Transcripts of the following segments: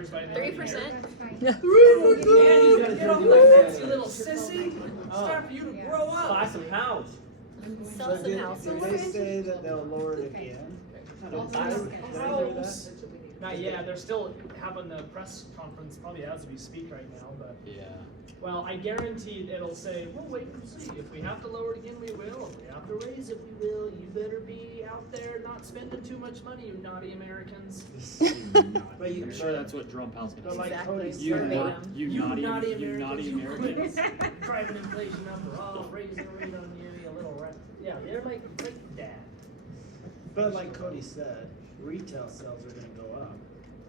everybody. 3%. Get off my fence, you little sissy. It's time for you to grow up. Buy some house. Sell some houses. Do they say that they'll lower it again? House. Not yet. They're still having the press conference, probably as we speak right now. But Yeah. well, I guarantee it'll say, we'll wait and see. If we have to lower it again, we will. If we have to raise it, we will. You better be out there not spending too much money, you naughty Americans. But you, I'm sure that's what Jerome Powell's gonna but say. like Exactly. Cody You, said, you naughty Americans, you Americans. quit driving inflation up or raising the rate on you, you little rat. Yeah, they're like dad. but like Cody said, retail sales are gonna go up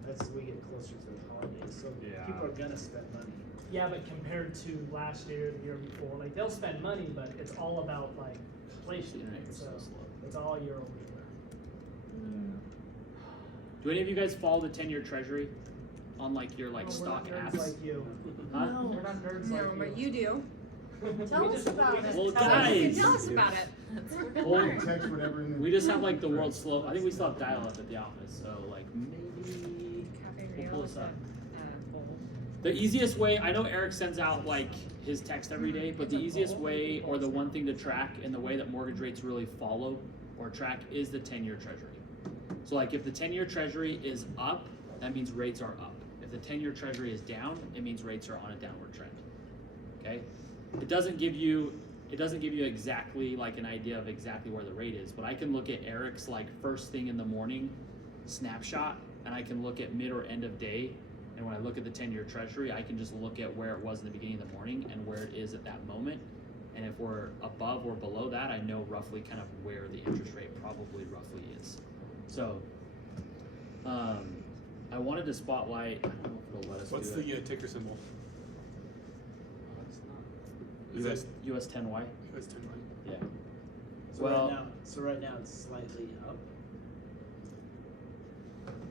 as we get closer to the holidays, so Yeah. people are gonna spend money. Yeah, but compared to last year, the year before, like they'll spend money, but it's all about like inflation, Yeah, right? it's So so slow. it's all year over year. Do any of you guys follow the 10-year treasury on like your like Oh, stock we're not apps? nerds like you. Huh? We're not nerds No, like but you do. Tell We us just- about we it. just- Well, tell us. guys. Tell us about it. Well, Text whatever in the. we just have like the world's slow. I think we still have dial-up at the office, so like maybe Cafe we'll Rio pull is this up. bowl. The easiest way, I know Eric sends out like his text every day, but the easiest way or the one thing to track and the way that mortgage rates really follow or track is the 10-year treasury. So like if the 10-year treasury is up, that means rates are up. If the 10-year treasury is down, it means rates are on a downward trend. Okay? It doesn't give you exactly like an idea of exactly where the rate is, but I can look at Eric's like first thing in the morning snapshot, and I can look at mid or end of day. And when I look at the 10-year treasury, I can just look at where it was in the beginning of the morning and where it is at that moment. And if we're above or below that, I know roughly kind of where the interest rate probably roughly is. So, I wanted to spotlight, I don't know if it'll let us What's do the it. ticker symbol? It's Is not. that US 10Y? US 10 line? Yeah. So Well- right now it's slightly up.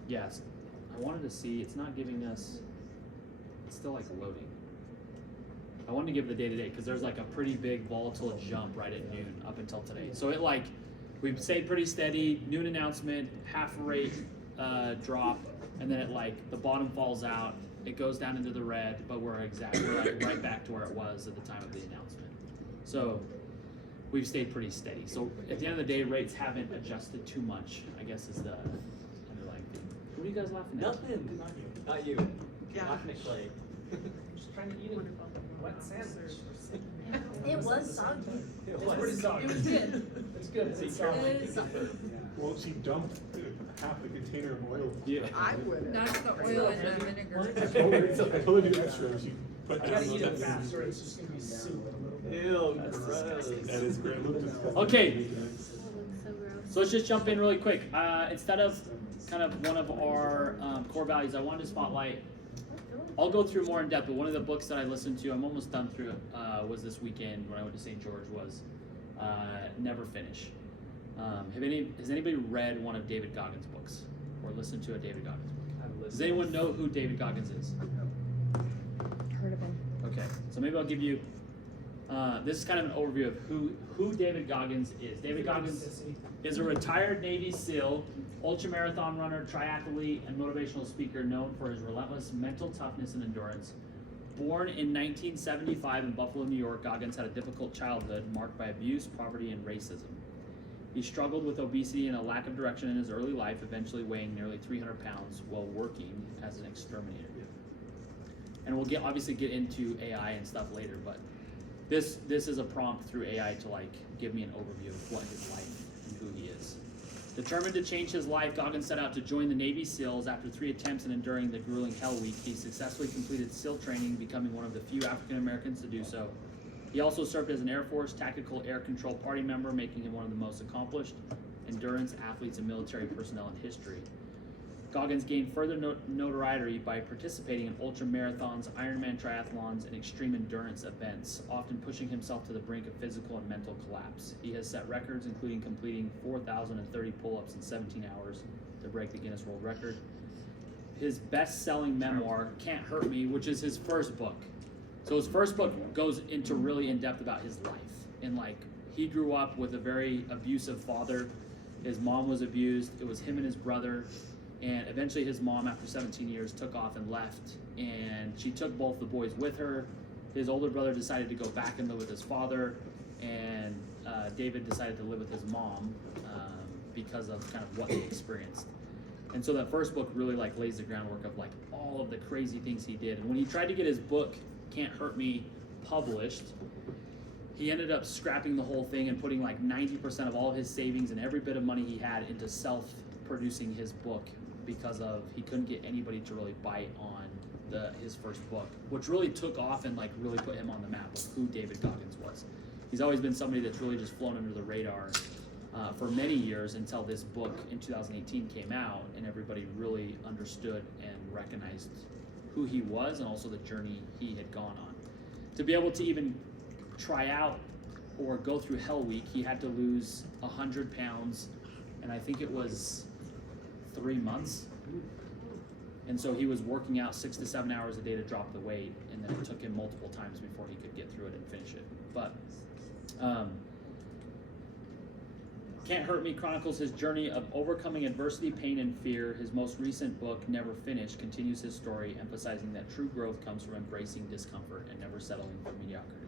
Yes. I wanted to see, it's not giving us, it's still like loading. I wanted to give the day to day because there's like a pretty big volatile jump right at noon up until today. So it like, we stayed pretty steady, noon announcement, half a rate drop, and then it like, the bottom falls out, it goes down into the red, but we're like right back to where it was at the time of the announcement. So we've stayed pretty steady. So at the end of the day, rates haven't adjusted too much, I guess is the underlying thing. What are you guys laughing at? Nothing. Not you. Not you. Yeah. Laughing at Clay. I'm just trying to eat a wet sandwich. It was soggy. It's pretty soggy. It was good. It's good. It's soggy. It is soggy. Well, she dumped half the container of oil. Yeah. I would. That's the oil and the vinegar. I told her to do extra. She put I down gotta the eat it left. fast or it's just gonna be soup in a little bit. Ew, That's gross. disgusting. That is great. Look disgusting. Okay. So gross. So let's just jump in really quick. Instead of kind of one of our core values, I wanted to spotlight. I'll go through more in depth, but one of the books that I listened to, I'm almost done through it, was this weekend when I went to St. George, was Never Finish. Has anybody read one of David Goggins' books or listened to a David Goggins book? Does anyone know who David Goggins is? Heard of him. Okay, so maybe I'll give you, this is kind of an overview of who David Goggins is. David Goggins Sissy. is a retired Navy SEAL, ultramarathon runner, triathlete, and motivational speaker known for his relentless mental toughness and endurance. Born in 1975 in Buffalo, New York, Goggins had a difficult childhood marked by abuse, poverty, and racism. He struggled with obesity and a lack of direction in his early life, eventually weighing nearly 300 pounds while working as an exterminator. And we'll obviously get into AI and stuff later, but this is a prompt through AI to like give me an overview of what his life and who he is. Determined to change his life, Goggins set out to join the Navy SEALs. After 3 attempts and enduring the grueling Hell Week, he successfully completed SEAL training, becoming one of the few African Americans to do so. He also served as an Air Force Tactical Air Control Party member, making him one of the most accomplished endurance athletes and military personnel in history. Goggins gained further notoriety by participating in ultra marathons, Ironman triathlons, and extreme endurance events, often pushing himself to the brink of physical and mental collapse. He has set records, including completing 4,030 pull-ups in 17 hours to break the Guinness World Record. His best-selling memoir, Can't Hurt Me, which is his first book. So his first book goes into really in-depth about his life. And like, he grew up with a very abusive father. His mom was abused. It was him and his brother. And eventually his mom, after 17 years, took off and left, and she took both the boys with her. His older brother decided to go back and live with his father, and David decided to live with his mom because of kind of what they experienced. And so that first book really like lays the groundwork of like all of the crazy things he did. And when he tried to get his book Can't Hurt Me published, he ended up scrapping the whole thing and putting like 90% of all of his savings and every bit of money he had into self-producing his book, because of he couldn't get anybody to really bite on his first book, which really took off and like really put him on the map of who David Goggins was. He's always been somebody that's really just flown under the radar for many years, until this book in 2018 came out and everybody really understood and recognized who he was and also the journey he had gone on. To be able to even try out or go through Hell Week, he had to lose 100 pounds, and I think it was 3 months. And so he was working out 6 to 7 hours a day to drop the weight, and then it took him multiple times before he could get through it and finish it. But Can't Hurt Me chronicles his journey of overcoming adversity, pain, and fear. His most recent book, Never Finished, continues his story, emphasizing that true growth comes from embracing discomfort and never settling for mediocrity.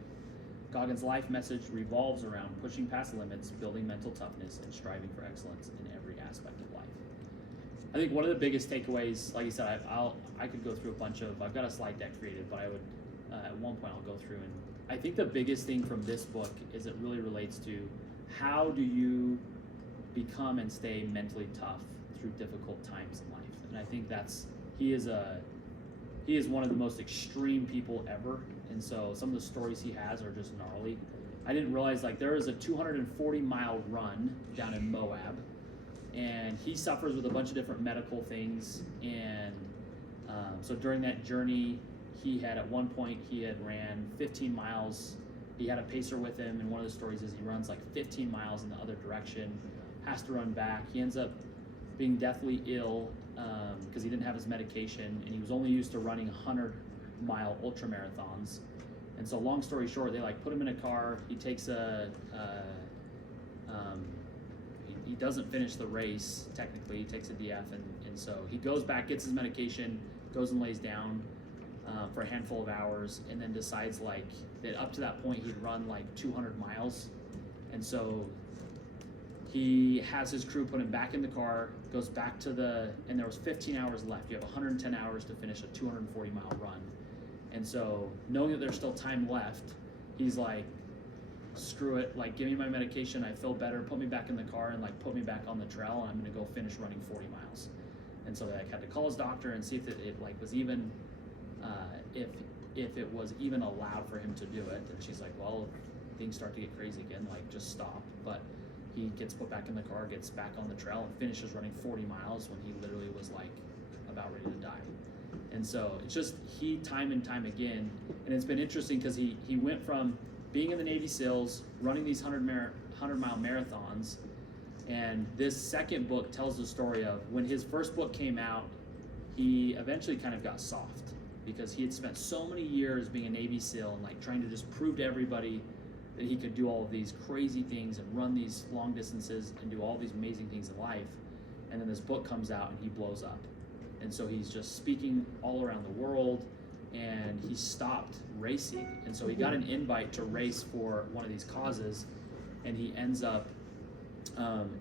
Goggins' life message revolves around pushing past limits, building mental toughness, and striving for excellence in every aspect of life. I think one of the biggest takeaways, like you said, I could go through a bunch of, I've got a slide deck created, but I would, at one point I'll go through, and I think the biggest thing from this book is it really relates to how do you become and stay mentally tough through difficult times in life. And I think he is one of the most extreme people ever, and so some of the stories he has are just gnarly. I didn't realize like there is a 240-mile run down in Moab, and he suffers with a bunch of different medical things, and so during that journey he had at one point he had ran 15 miles. He had a pacer with him, and one of the stories is he runs like 15 miles in the other direction, has to run back. He ends up being deathly ill because he didn't have his medication, and he was only used to running 100-mile ultra marathons. And so long story short, they like put him in a car. He takes he doesn't finish the race technically. He takes a DF, and so he goes back, gets his medication, goes and lays down for a handful of hours, and then decides like that up to that point he'd run like 200 miles. And so he has his crew put him back in the car, goes back to and there was 15 hours left. You have 110 hours to finish a 240-mile run. And so knowing that there's still time left, he's like, screw it, like give me my medication, I feel better, put me back in the car and like put me back on the trail, and I'm gonna go finish running 40 miles. And so they like had to call his doctor and see if it like was even, if it was even allowed for him to do it. And she's like, well, if things start to get crazy again, like just stop. But he gets put back in the car, gets back on the trail, and finishes running 40 miles when he literally was like about ready to die. And so it's just he time and time again, and it's been interesting because he went from being in the Navy SEALs, running these 100-mile marathons, and this second book tells the story of when his first book came out, he eventually kind of got soft because he had spent so many years being a Navy SEAL and like trying to just prove to everybody that he could do all of these crazy things and run these long distances and do all these amazing things in life. And then this book comes out and he blows up. And so he's just speaking all around the world, and he stopped racing. And so he got an invite to race for one of these causes, and he ends up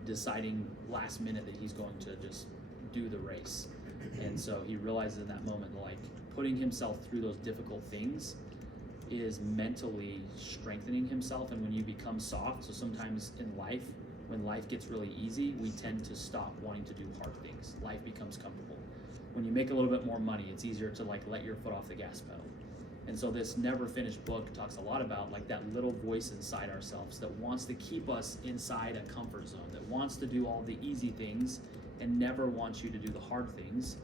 deciding last minute that he's going to just do the race. And so he realizes in that moment, like putting himself through those difficult things is mentally strengthening himself. And when you become soft, so sometimes in life, when life gets really easy, we tend to stop wanting to do hard things. Life becomes comfortable. When you make a little bit more money, it's easier to like let your foot off the gas pedal. And so this Never Finished book talks a lot about like that little voice inside ourselves that wants to keep us inside a comfort zone, that wants to do all the easy things and never wants you to do the hard things.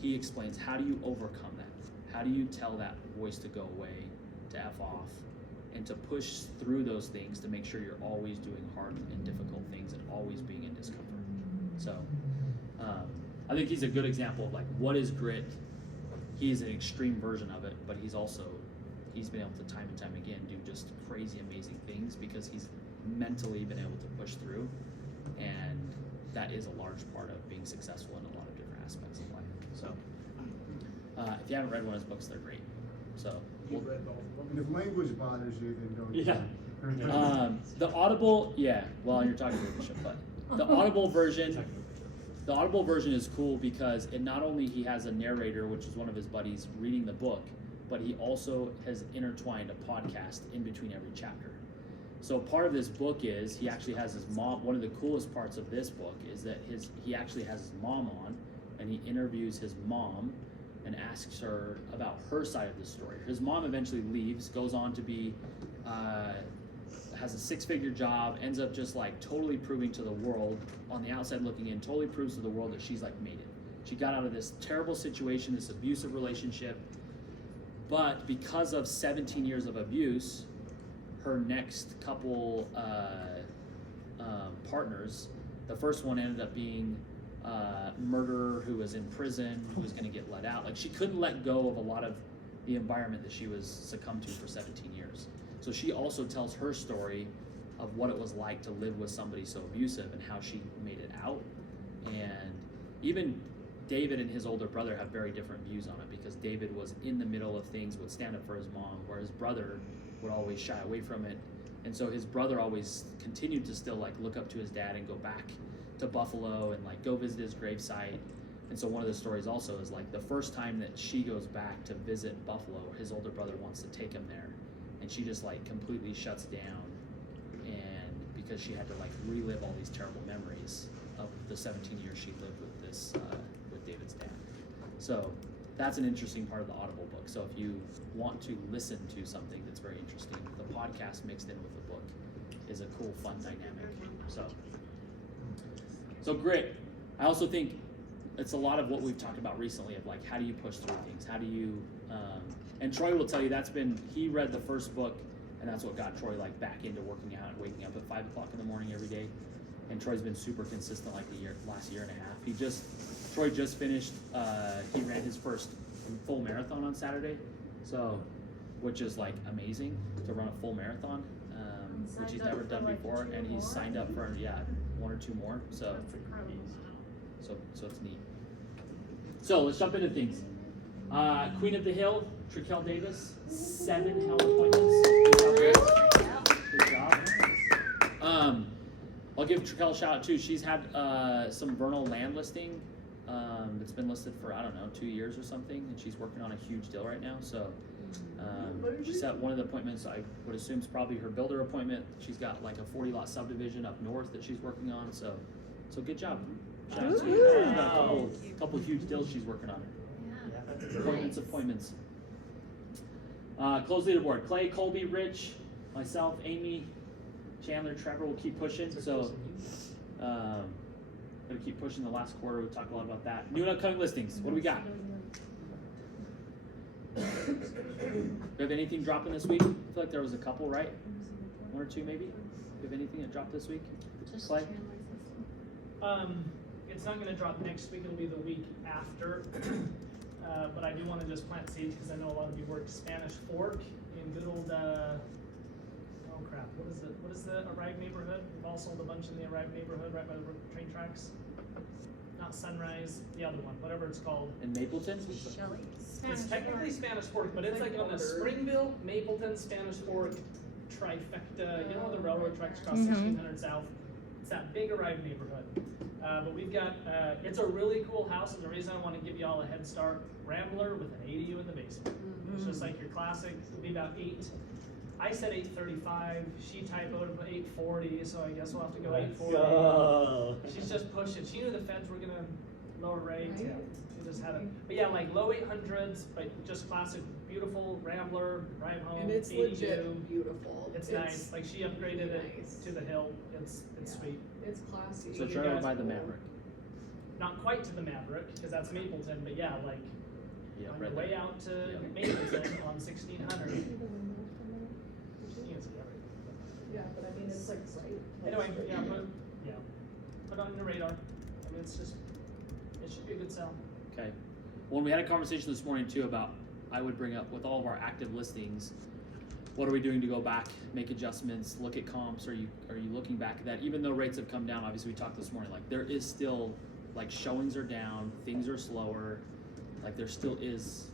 He explains, how do you overcome that? How do you tell that voice to go away, to F off, and to push through those things to make sure you're always doing hard and difficult things and always being in discomfort? So I think he's a good example of like what is grit. He's an extreme version of it, but he's been able to time and time again do just crazy amazing things because he's mentally been able to push through, and that is a large part of being successful in a lot of different aspects of life. So, if you haven't read one of his books, they're great. So, You've read both of And them? if language bothers you, then don't. yeah. The Audible, yeah. Well, you're talking to Bishop, but the Audible version. The Audible version is cool because it not only he has a narrator, which is one of his buddies, reading the book, but he also has intertwined a podcast in between every chapter. So part of this book is he actually has his mom. One of the coolest parts of this book is that he actually has his mom on, and he interviews his mom and asks her about her side of the story. His mom eventually leaves, goes on to be, has a 6-figure job, ends up just like totally proving to the world, on the outside looking in, totally proves to the world that she's like made it. She got out of this terrible situation, this abusive relationship, but because of 17 years of abuse, her next couple partners, the first one ended up being murderer who was in prison, who was going to get let out. Like, she couldn't let go of a lot of the environment that she was succumbed to for 17 years. So she also tells her story of what it was like to live with somebody so abusive and how she made it out. And even David and his older brother have very different views on it, because David was in the middle of things, would stand up for his mom, where his brother would always shy away from it. And so his brother always continued to still like look up to his dad and go back to Buffalo and like go visit his gravesite. And so one of the stories also is like the first time that she goes back to visit Buffalo, his older brother wants to take him there, and she just like completely shuts down, and because she had to like relive all these terrible memories of the 17 years she lived with this with David's dad. So that's an interesting part of the Audible book. So if you want to listen to something that's very interesting, the podcast mixed in with the book is a cool, fun dynamic. So great. I also think it's a lot of what we've talked about recently of like, how do you push through things? How do you, and Troy will tell you he read the first book, and that's what got Troy like back into working out and waking up at 5 o'clock in the morning every day. And Troy's been super consistent like last year and a half. Troy just finished, he ran his first full marathon on Saturday. So, which is like amazing to run a full marathon, which he's never done before. And he's signed up for, 1 or 2 more. So, so it's neat. So let's jump into things. Queen of the Hill, Trikel Davis, 7 hell appointments. Good job. I'll give Trikel a shout out too. She's had some vernal land listing that's been listed for, 2 years or something, and she's working on a huge deal right now. So she's at one of the appointments, I would assume is probably her builder appointment. She's got like a 40-lot subdivision up north that she's working on. So good job. Shout out to you. She's got a couple huge deals she's working on. Appointments. Close leaderboard. Clay, Colby, Rich, myself, Amy, Chandler, Trevor will keep pushing. So gonna keep pushing the last quarter. We'll talk a lot about that. New and upcoming listings. What do we got? Do you have anything dropping this week? I feel like there was a couple, right? 1 or 2 maybe? Do you have anything that dropped this week? Clay? It's not going to drop next week. It'll be the week after. But I do want to just plant seeds because I know a lot of you work Spanish Fork in good old. Oh crap! What is the Arrive neighborhood? We've all sold a bunch in the Arrive neighborhood, right by the train tracks. Not Sunrise, the other one, whatever it's called. In Mapleton? It's technically Spanish Fork, but it's like on the Springville, Mapleton, Spanish Fork trifecta. You know the railroad tracks across 1600 South. It's that big Arrive neighborhood. But we've got, it's a really cool house, and the reason I want to give you all a head start, Rambler with an ADU in the basement. It's just like your classic, it'll be about 8. I said 835, she typoed 840, so I guess we'll have to go 840. She's just pushing. She knew the feds were gonna lower rates. Yeah. She just had it. But yeah, like low 800s, but just classic, beautiful Rambler, drive home, And it's ADU. legit beautiful. It's nice. Like she upgraded nice. it to the hill. It's sweet. It's classy. So try to buy the Maverick. Not quite to the Maverick, because that's Mapleton, but yeah, like Yeah, on right your way there. out to Mapleton on 1600. Yeah, but I mean, it's like right. Anyway, put on your radar. I mean, it should be a good sell. Okay. Well, we had a conversation this morning too about, I would bring up with all of our active listings, what are we doing to go back, make adjustments, look at comps? Are you looking back at that? Even though rates have come down, obviously we talked this morning, like there is still, like showings are down, things are slower, like there still is,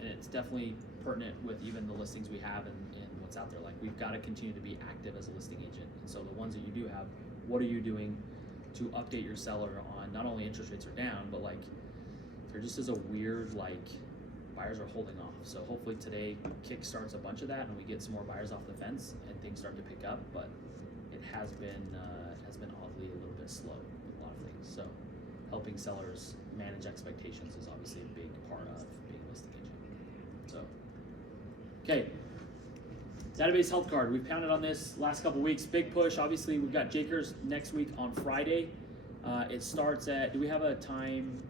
and it's definitely pertinent with even the listings we have and what's out there. Like we've got to continue to be active as a listing agent. And so the ones that you do have, what are you doing to update your seller on not only interest rates are down, but like there just is a weird like buyers are holding off. So hopefully today kick starts a bunch of that and we get some more buyers off the fence and things start to pick up. But it has been oddly a little bit slow with a lot of things. So helping sellers manage expectations is obviously a big part of being a listing agent. So okay. Database health card. We've pounded on this last couple weeks. Big push. Obviously, we've got Jakers next week on Friday. It starts at. Do we have a time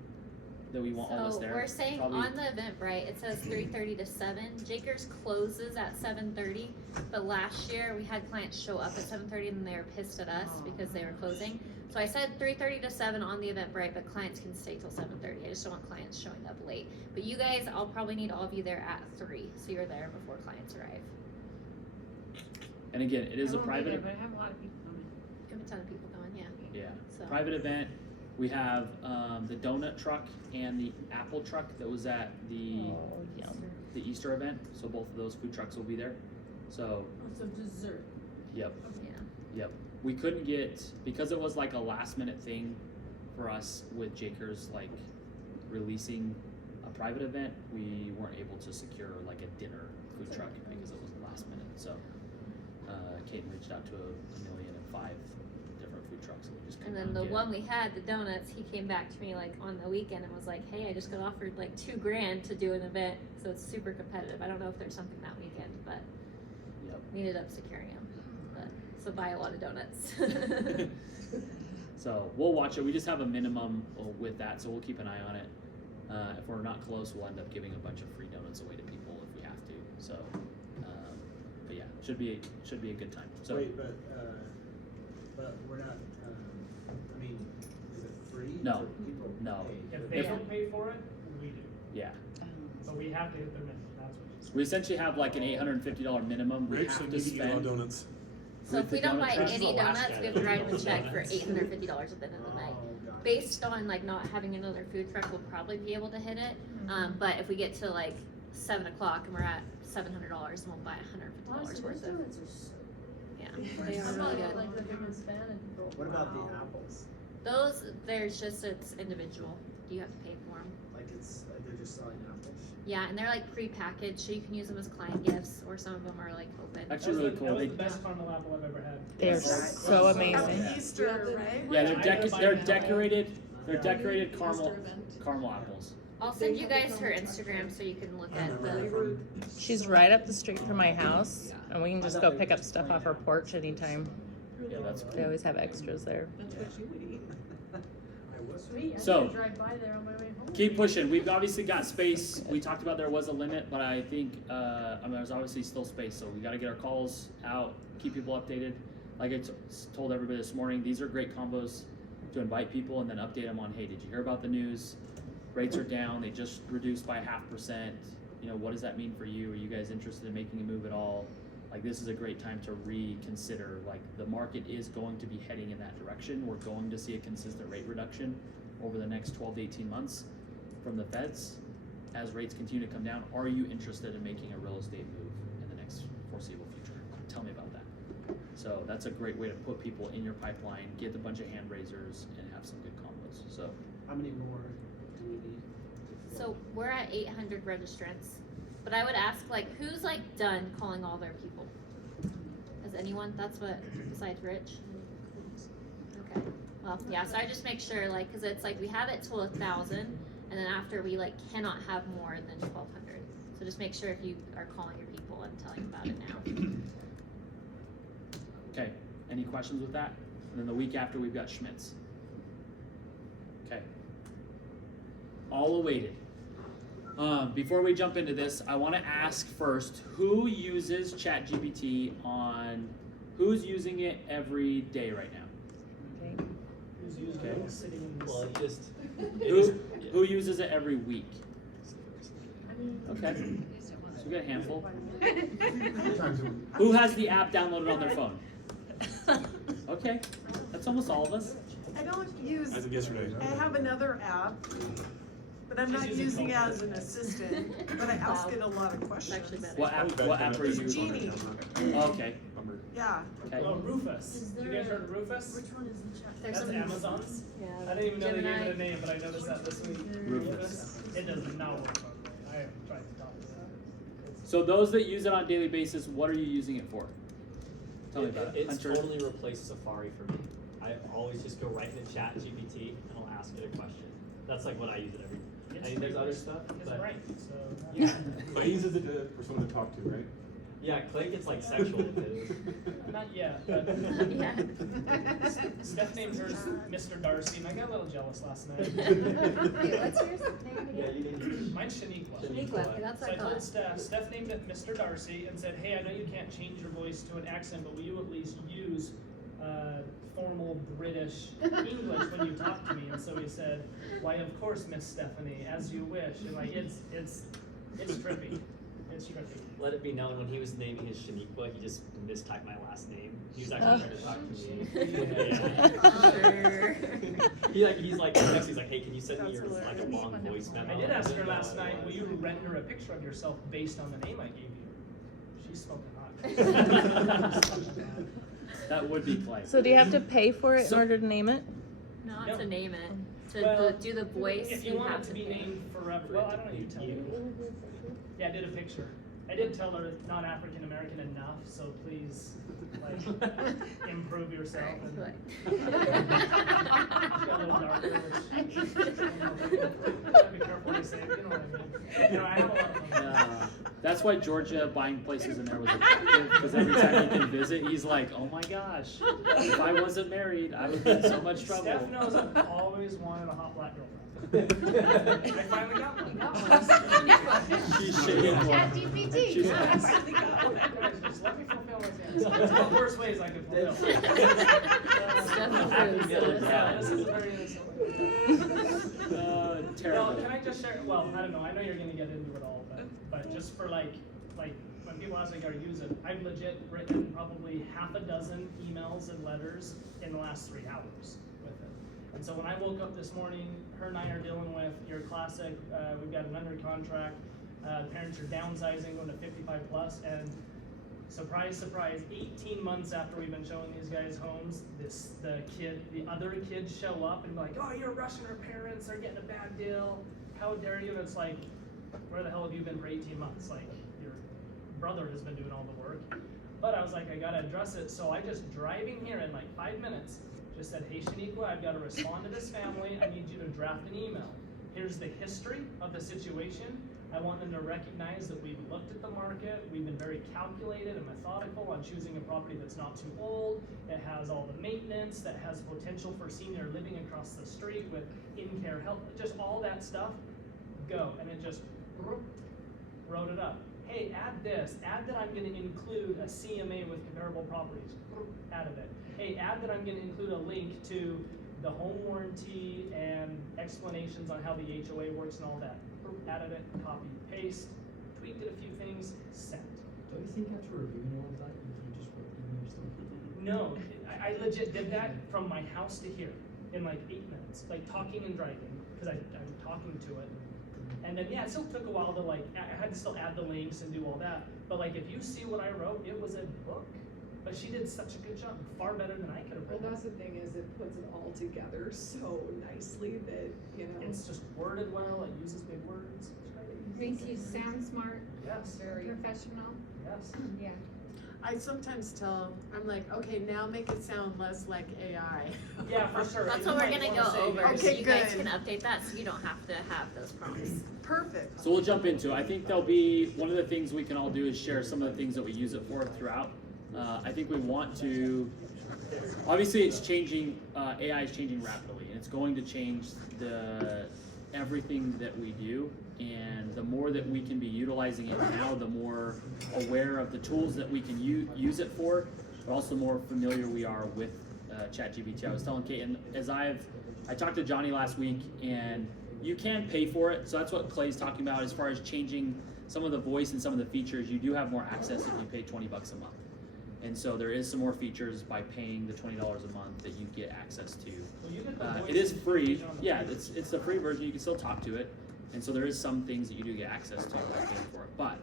that we want all this So there? we're saying Probably- on the Eventbrite, it says 3:30 to 7. Jakers closes at 7:30, but last year we had clients show up at 7:30 and they were pissed at us because they were closing. So I said 3:30 to 7 on the Eventbrite, but clients can stay till 7:30. I just don't want clients showing up late. But you guys, I'll probably need all of you there at 3, so you're there before clients arrive. And again, it is a private. But I have a lot of people coming. We have a ton of people going, yeah. Yeah. So Private event. We have the donut truck and the apple truck that was at the Easter event. So both of those food trucks will be there. So So dessert. yep. yeah. Yep. We couldn't get, because it was like a last minute thing for us with Jakers, like releasing a private event, we weren't able to secure like a dinner food truck because it was last minute. So Caden reached out to a million and 5 different food trucks and we just And couldn't then the get. one we had, the donuts, he came back to me like on the weekend and was like, hey, I just got offered like $2,000 to do an event, so it's super competitive. I don't know if there's something that weekend, but Yep. we ended up securing him. But so buy a lot of donuts. So we'll watch it. We just have a minimum with that, so we'll keep an eye on it. If we're not close, we'll end up giving a bunch of free donuts away to people if we have to. So, but yeah, should be a good time. So Wait, but we're not, I mean, is it free? No. for people to No. pay? If they If- don't pay for it, we do. yeah, But we have to hit the minimum, that's what. we essentially have like an $850 minimum. We Rich, so have you to need to eat a lot of spend. donuts. So With if the we don't donut buy truck. any The last donuts, guy we have to that write him a did check for donuts. $850 at the end of the night. Oh, got it. Based on like not having another food truck, we'll probably be able to hit it. But if we get to like 7 o'clock and we're at $700, then we'll buy $150 worth of. Yeah, they are really good. Like the biggest fan and people. What about the apples? Those, it's individual. You have to pay for them. Like they're just selling apples? Yeah, and they're like pre-packaged, so you can use them as client gifts, or some of them are like open. Actually, really cool. That was They- the best caramel apple I've ever had. They're Yes. so amazing. Yeah. Easter, right? Yeah, I gotta buy they're an apple. decorated. They're Yeah. decorated Easter caramel event. apples. I'll send you guys her Instagram so you can look at the. She's right up the street from my house, and we can just go pick up stuff off her porch anytime. Yeah, that's They cool. always have extras there. That's what you would eat. I was. Sweet. So- Drive by there on my way home. Keep pushing. We've obviously got space. We talked about there was a limit, but I think there's obviously still space. So we got to get our calls out, keep people updated. Like I told everybody this morning, these are great combos to invite people and then update them on, hey, did you hear about the news? Rates are down. They just reduced by 0.5%. You know, what does that mean for you? Are you guys interested in making a move at all? Like, this is a great time to reconsider. Like, the market is going to be heading in that direction. We're going to see a consistent rate reduction over the next 12 to 18 months from the feds as rates continue to come down. Are you interested in making a real estate move in the next foreseeable future? Tell me about that. So that's a great way to put people in your pipeline, get a bunch of hand raisers, and have some good combos. So How many more do we need? So we're at 800 registrants, but I would ask like, who's like done calling all their people? Has anyone? That's what, besides Rich? Okay. Well, yeah. So I just make sure like, cause it's like we have it till 1,000, and then after we like cannot have more than 1,200. So just make sure if you are calling your people and telling about it now. okay, any questions with that? And then the week after we've got Schmitz. Okay. All awaited. Before we jump into this, I want to ask first, who uses ChatGPT who's using it every day right now? Okay. Who's using Okay. it sitting in Well, this. just Who uses it every week? I mean, Okay. So we got a handful. Sometimes it- Who has the app downloaded on their phone? Okay, that's almost all of us. I don't use, As of yesterday. I have another app, but I'm not She's using using it Phone. as an assistant, but I ask it a lot of questions. Actually better. What app are you It's using? Genie. Okay, Bummer. Yeah, okay. Oh, Rufus. You guys heard of Rufus? one is the chat? There's That's some Amazon's. Yeah. I didn't even know they gave Gemini. it a name, but I noticed that this week. Rufus. It does not work on me. I have tried to talk to that. So those that use it on a daily basis, what are you using it for? Tell me about it. It's Hunter? totally replaced Safari for me. I always just go right into Chat GPT and I'll ask it a question. That's like what I use it every. It's I mean, there's free. other stuff, It's but right, so. yeah, Clay uses it for someone to talk to, right? yeah, Clay gets like sexual with it. Not yet, but. Yeah. Steph named hers Mr. Darcy, and I got a little jealous last night. Wait, what's yours name Yeah, again? you need. Mine's Shaniqua. Shaniqua, okay, that's So what I I told thought. Steph named it Mr. Darcy and said, hey, I know you can't change your voice to an accent, but will you at least use formal British English when you talk to me? And so he said, why, of course, Miss Stephanie, as you wish. And like, it's trippy. It's trippy. Let it be known when he was naming his Shaniqua, he just mistyped my last name. He was actually trying to talk to me. Sure. He's like next he's like, hey, can you send me That's your like a hilarious. long voice memo? I did ask her didn't know last what it night, will was. you render a picture of yourself based on the name I gave you? She's smoking hot. That would be Clay. So do you have to pay for it in So- order to name it? Not No. to name it, to Well, do the voice, If you you want have it to to be pay. named forever, well, I don't know, you tell me. Yeah, I did a picture. I did tell her it's not African American enough, so please, like, improve yourself. Right, And right. she got a little darker, which, gotta be careful what I say, you know what I mean? You know, I have a lot of them. That's why Georgia buying places in there was attractive, because every time he can visit, he's like, oh my gosh, if I wasn't married, I would be in so much trouble. Steph knows I've always wanted a hot black girlfriend. I finally got one. She's shaking. ChatGPT. She's I like, finally got one. Guys, just let me fulfill my fantasy. There's no worse ways I could fulfill. Steph approves. Yeah, this is a very innocent way. No, terrible. can I just share? Well, I don't know. I know you're gonna get into it all, but just for like when people ask me how to use it, I've legit written probably half a dozen emails and letters in the last 3 hours with it. And so when I woke up this morning, her and I are dealing with your classic. We've got an under contract. Parents are downsizing, going to 55 plus, and surprise, surprise, 18 months after we've been showing these guys homes, the other kids show up and be like, oh, you're rushing our parents, they're getting a bad deal. How dare you? And it's like, where the hell have you been for 18 months? Like, your brother has been doing all the work. But I was like, I gotta address it. So I just driving here in like 5 minutes, just said, hey Shaniqua, I've gotta respond to this family. I need you to draft an email. Here's the history of the situation. I want them to recognize that we've looked at the market, we've been very calculated and methodical on choosing a property that's not too old, that has all the maintenance, that has potential for senior living across the street with in-care help, just all that stuff, go. And it just wrote it up. Hey, add this, add that I'm gonna include a CMA with comparable properties, added it. Hey, add that I'm gonna include a link to the home warranty and explanations on how the HOA works and all that. Added it, copy, paste, tweaked it a few things, sent. Don't you think after reviewing all of that, you can just put email stuff? No, I legit did that from my house to here in like 8 minutes, like talking and driving, because I'm talking to it. And then, yeah, it still took a while to like, I had to still add the links and do all that. But like, if you see what I wrote, it was a book. But she did such a good job, far better than I could have Well, written. that's the thing is it puts it all together so nicely that, you know. It's just worded well, it uses big words. It's great. Makes you sound smart, Yes, Very. professional. yes. Yeah. I sometimes tell, I'm like, okay, now make it sound less like AI. Yeah, for sure. That's You what we're might gonna wanna go say over, this. so Okay, you guys good. can update that, so you don't have to have those prompts. Perfect. So we'll jump into it. I think there'll be, one of the things we can all do is share some of the things that we use it for throughout. I think we want to, obviously it's changing, AI is changing rapidly, and it's going to change everything that we do. And the more that we can be utilizing it now, the more aware of the tools that we can use it for, but also the more familiar we are with ChatGPT. I was telling Kate, and I talked to Johnny last week, and you can pay for it. So that's what Clay's talking about as far as changing some of the voice and some of the features. You do have more access if you pay $20 a month. And so there is some more features by paying the $20 a month that you get access to. Well, you get the voice It is free. on the Yeah, free it's the free version. You can still talk to it. And so there is some things that you do get access to by paying for it. But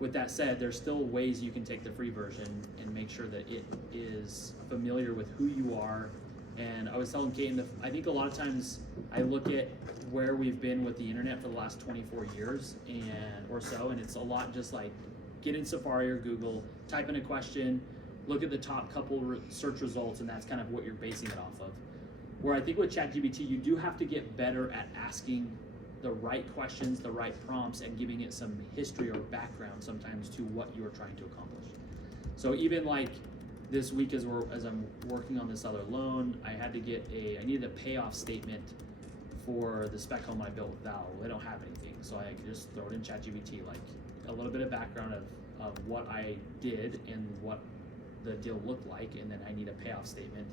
with that said, there's still ways you can take the free version and make sure that it is familiar with who you are. And I was telling Kate, I think a lot of times I look at where we've been with the internet for the last 24 years or so, and it's a lot just like get in Safari or Google, type in a question, look at the top couple search results, and that's kind of what you're basing it off of. Where I think with ChatGPT, you do have to get better at asking the right questions, the right prompts, and giving it some history or background sometimes to what you're trying to accomplish. So even like this week as I'm working on this other loan, I needed a payoff statement for the spec home I built with Val. They don't have anything, so I could just throw it in ChatGPT, like a little bit of background of what I did and what the deal looked like, and then I need a payoff statement.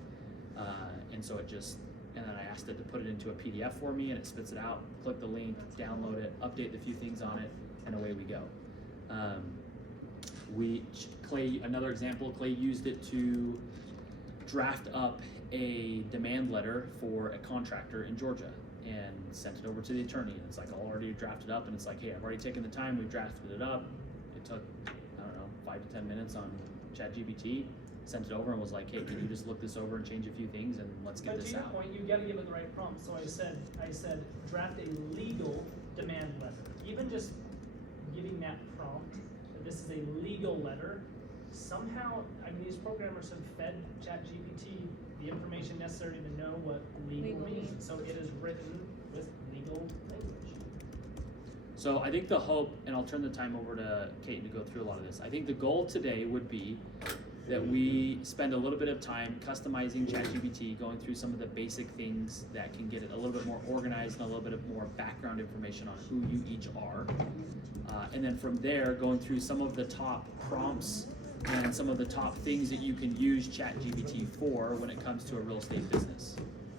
And then I asked it to put it into a PDF for me, and it spits it out. Click the link, download it, update the few things on it, and away we go. Another example, Clay used it to draft up a demand letter for a contractor in Georgia and sent it over to the attorney. And it's like all already drafted up, and it's like, hey, I've already taken the time, we've drafted it up. It took, 5 to 10 minutes on ChatGPT, sent it over and was like, hey, can you just look this over and change a few things and let's get But this to your out. point, you gotta give it the right prompt. So I said, draft a legal demand letter. Even just giving that prompt, that this is a legal letter, somehow, these programmers have fed ChatGPT the information necessary to know what legal means. So it is written with legal language. So I think the hope, and I'll turn the time over to Kate to go through a lot of this. I think the goal today would be that we spend a little bit of time customizing ChatGPT, going through some of the basic things that can get it a little bit more organized and a little bit of more background information on who you each are. And then from there, going through some of the top prompts and some of the top things that you can use ChatGPT for when it comes to a real estate business.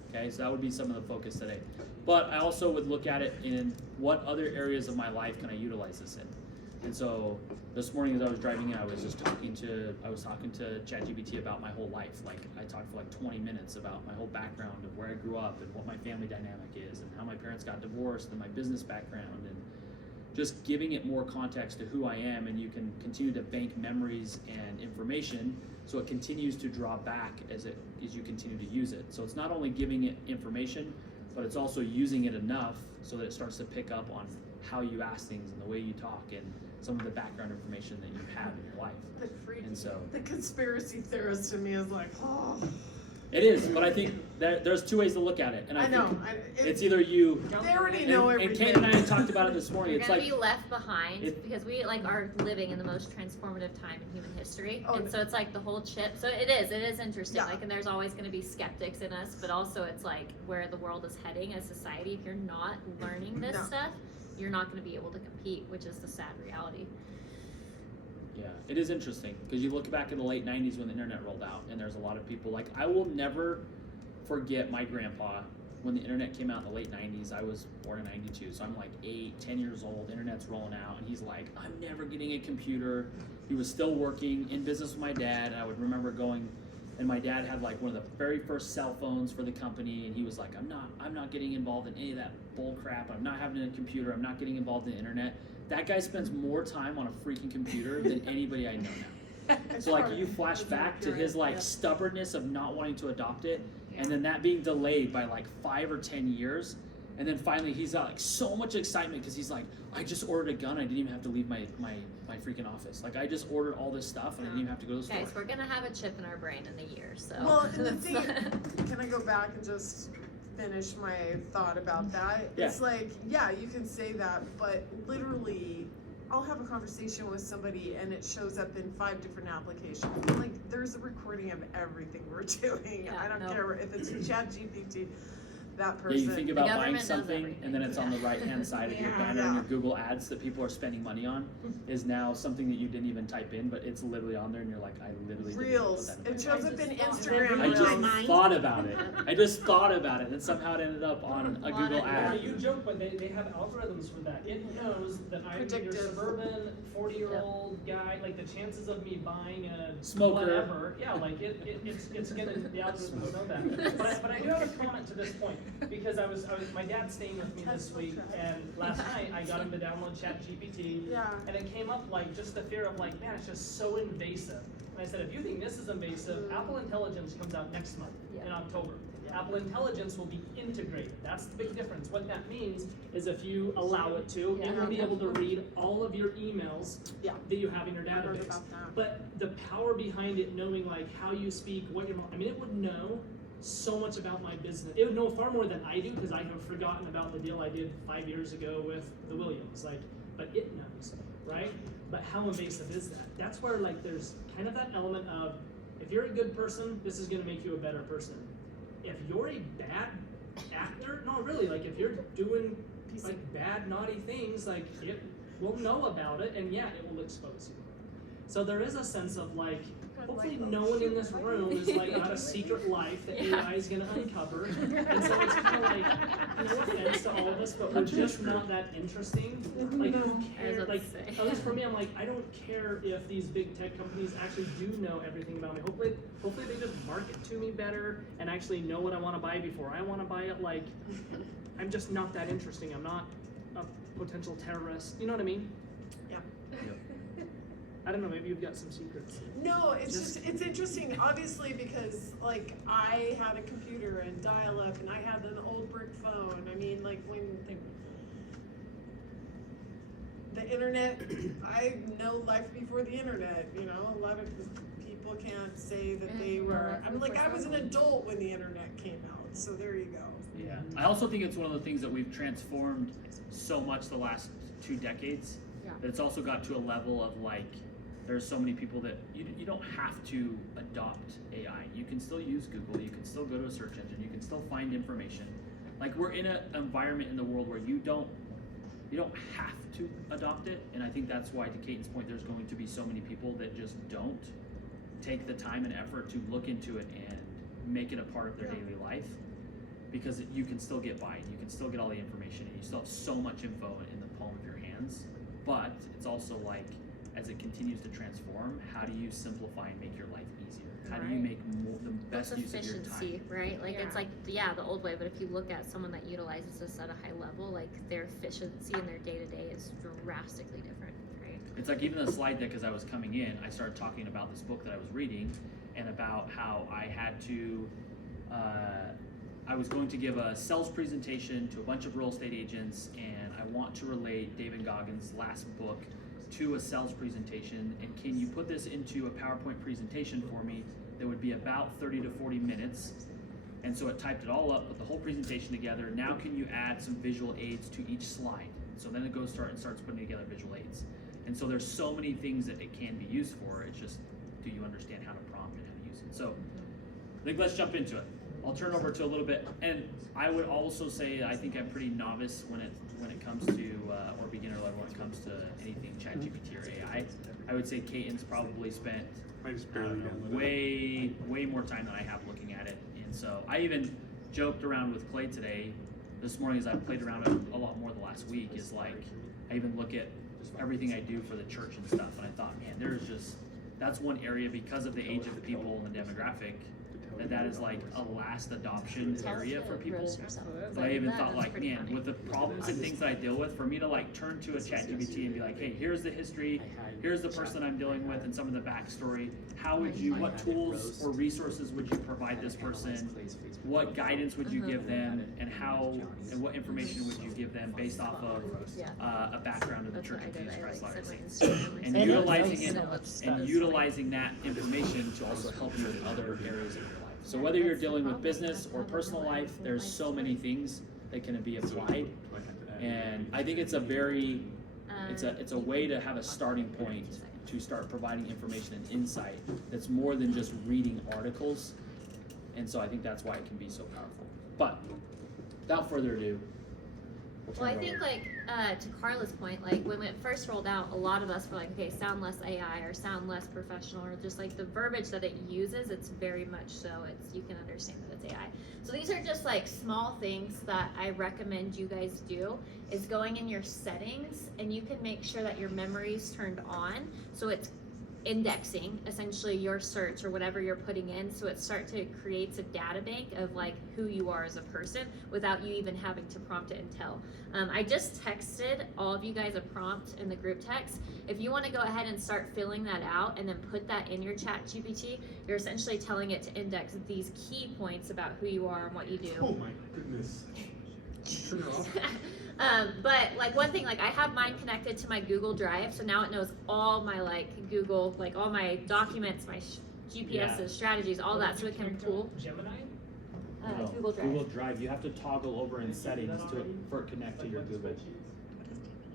Okay, so that would be some of the focus today. But I also would look at it in what other areas of my life can I utilize this in. And so this morning as I was driving in, I was talking to ChatGPT about my whole life. Like I talked for like 20 minutes about my whole background of where I grew up and what my family dynamic is and how my parents got divorced and my business background, and just giving it more context to who I am, and you can continue to bank memories and information so it continues to draw back as you continue to use it. So it's not only giving it information, but it's also using it enough so that it starts to pick up on how you ask things and the way you talk and some of the background information that you have in your life. And so The conspiracy theorist in me is like, oh. it is, but I think that there's two ways to look at it, and I know. think it's either you. They already know And everything. Kate and I had talked about it this morning. You're It's gonna like be left behind because we are living in the most transformative time in human history, Oh, and so it's like the whole chip. So it is interesting. Yeah. Like, and there's always gonna be skeptics in us, but also it's like where the world is heading as society. If you're not learning this No. stuff, you're not gonna be able to compete, which is the sad reality. Yeah, it is interesting because you look back in the late 90s when the internet rolled out, and there's a lot of people like, I will never forget my grandpa when the internet came out in the late 90s. I was born in 92, so I'm like 10 years old, internet's rolling out, and he's like, I'm never getting a computer. He was still working in business with my dad, and I would remember going, and my dad had like one of the very first cell phones for the company, and he was like, I'm not getting involved in any of that bull crap. I'm not having a computer. I'm not getting involved in the internet. That guy spends more time on a freaking computer than anybody I know now. So like you flash back to his like stubbornness of not wanting to adopt it, and then that being delayed by like 5 or 10 years, and then finally he's got like so much excitement because he's like, I just ordered a gun. I didn't even have to leave my freaking office. Like I just ordered all this stuff and I didn't even have to go to the store. Guys, we're gonna have a chip in our brain in a year, so. Well, and the thing, can I go back and just finish my thought about that? Yeah. It's like, yeah, you can say that, but literally, I'll have a conversation with somebody and it shows up in 5 different applications. Like, there's a recording of everything we're doing. Yeah, I don't no. care if it's ChatGPT. that Yeah, person. you think about buying government does something everything. and then it's on the right hand side of your Yeah. banner Yeah. and your Google ads that people are spending money on is now something that you didn't even type in, but it's literally on there and you're like, I literally didn't even put Reels. that in It my shows phone. up in I just Instagram I Reels. just thought about it. I just thought about it, and somehow it ended up on a Google Yeah, ad. you joke, but they have algorithms for that. It knows that I'm your Predictive. suburban 40-year-old guy. Like the chances of me buying a Smoker. whatever, yeah, like it's gonna the algorithms know that. But I do have a comment to this point because my dad's staying with me this week, and last night I got him to download ChatGPT, Yeah. and it came up like just the fear of like, man, it's just so invasive. And I said, if you think this is invasive, Apple Intelligence comes out next month in October. Apple Intelligence will be integrated. That's the big difference. What that means is if you allow it to, it will be able to read all of your emails Yeah. that you have in your I heard database. about that. But the power behind it, knowing like how you speak, what your, I mean, it would know so much about my business. It would know far more than I do because I have forgotten about the deal I did 5 years ago with the Williams. Like, but it knows, right? But how invasive is that? That's where like there's kind of that element of if you're a good person, this is gonna make you a better person. If you're a bad actor, no, really, like if you're doing like bad, naughty things, like it will know about it, and yeah, it will expose you. So there is a sense of like, hopefully no one in this room is like got a secret life that AI is gonna uncover, and so it's kind of like, no offense to all of us, but we're just not that interesting. Like who cares? Like at least for me, I'm like, I don't care if these big tech companies actually do know everything about me. Hopefully they just market to me better and actually know what I want to buy before I want to buy it. Like, I'm just not that interesting. I'm not a potential terrorist. You know what I mean? Yeah. I don't know. Maybe you've got some secrets. No, it's just, it's interesting, obviously, because, like, I had a computer and dial-up, and I had an old brick phone. I mean, like, when the internet, I know life before the internet, you know? A lot of people can't say that they were, I'm like, I was an adult when the internet came out, so there you go. Yeah. I also think it's one of the things that we've transformed so much the last 2 decades. Yeah. That it's also got to a level of like, there's so many people that you don't have to adopt AI. You can still use Google, you can still go to a search engine, you can still find information. Like we're in an environment in the world where you don't have to adopt it, and I think that's why, to Caton's point, there's going to be so many people that just don't take the time and effort to look into it and make it a part of their daily life, because you can still get by, and you can still get all the information, and you still have so much info in the palm of your hands. But it's also like, as it continues to transform, how do you simplify and make your life easier? How do you make the best What's use of your efficiency, time? right? Like it's like the old way, but if you look at someone that utilizes this at a high level, like their efficiency in their day to day is drastically different, right? It's like even the slide deck as I was coming in, I started talking about this book that I was reading and about how I had to, I was going to give a sales presentation to a bunch of real estate agents, and I want to relate David Goggins' last book to a sales presentation, and can you put this into a PowerPoint presentation for me that would be about 30 to 40 minutes? And so it typed it all up, put the whole presentation together. Now can you add some visual aids to each slide? So then it goes starts putting together visual aids. And so there's so many things that it can be used for. It's just, do you understand how to prompt and how to use it? So I think let's jump into it. I'll turn over to a little bit, and I would also say I think I'm pretty novice when it comes to or beginner level when it comes to anything ChatGPT or AI. I would say Caton's probably spent I just barely downloaded it. way more time than I have looking at it, and so I even joked around with Clay today, this morning, as I've played around it a lot more the last week. Is like I even look at everything I do for the church and stuff, and I thought, man, that's one area because of the age of the people and the demographic. That is like a last adoption area for people. So I even thought like, man, with the problems and things that I deal with, for me to like turn to a ChatGPT and be like, hey, here's the history, here's the person I'm dealing with and some of the backstory. What tools or resources would you provide this person? What guidance would you give them, and what information would you give them based off of a background of the Church of Jesus Christ Latter-day Saints? And utilizing that information to also help you in other areas of your life. So whether you're dealing with business or personal life, there's so many things that can be applied, and I think it's a very, it's a way to have a starting point to start providing information and insight that's more than just reading articles, and so I think that's why it can be so powerful. But without further ado. we'll Well, I turn it think over. like to Carla's point, like when it first rolled out, a lot of us were like, okay, sound less AI or sound less professional, or just like the verbiage that it uses, it's very much so it's, you can understand that it's AI. So these are just like small things that I recommend you guys do, is going in your settings and you can make sure that your memory is turned on, so it's indexing essentially your search or whatever you're putting in, so creates a data bank of like who you are as a person without you even having to prompt it and tell. I just texted all of you guys a prompt in the group text. If you want to go ahead and start filling that out and then put that in your chat GPT, you're essentially telling it to index these key points about who you are and what you do. Oh my goodness. Turn it off. But like one thing, like I have mine connected to my Google Drive, so now it knows all my like Google, like all my documents, my GPS's, strategies, all that, so it can pull. Gemini? No, Google Drive. Google Drive. You have to toggle over in settings for it connect to your Google.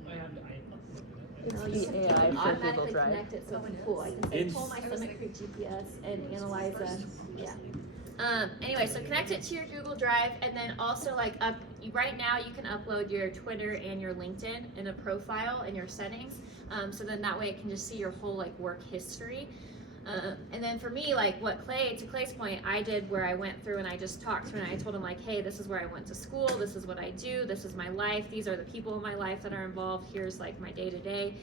I have to, No, It's you the can AI for automatically Google Drive. connect it so it can pull. I can say In- pull my Summit Creek GPS and analyze them. Yeah. Anyway, so connect it to your Google Drive, and then also like right now you can upload your Twitter and your LinkedIn in a profile in your settings. So then that way it can just see your whole like work history. And then for me, like what to Clay's point, I did where I went through and I just talked to him and I told him like, hey, this is where I went to school, this is what I do, this is my life, these are the people in my life that are involved, here's like my day to day.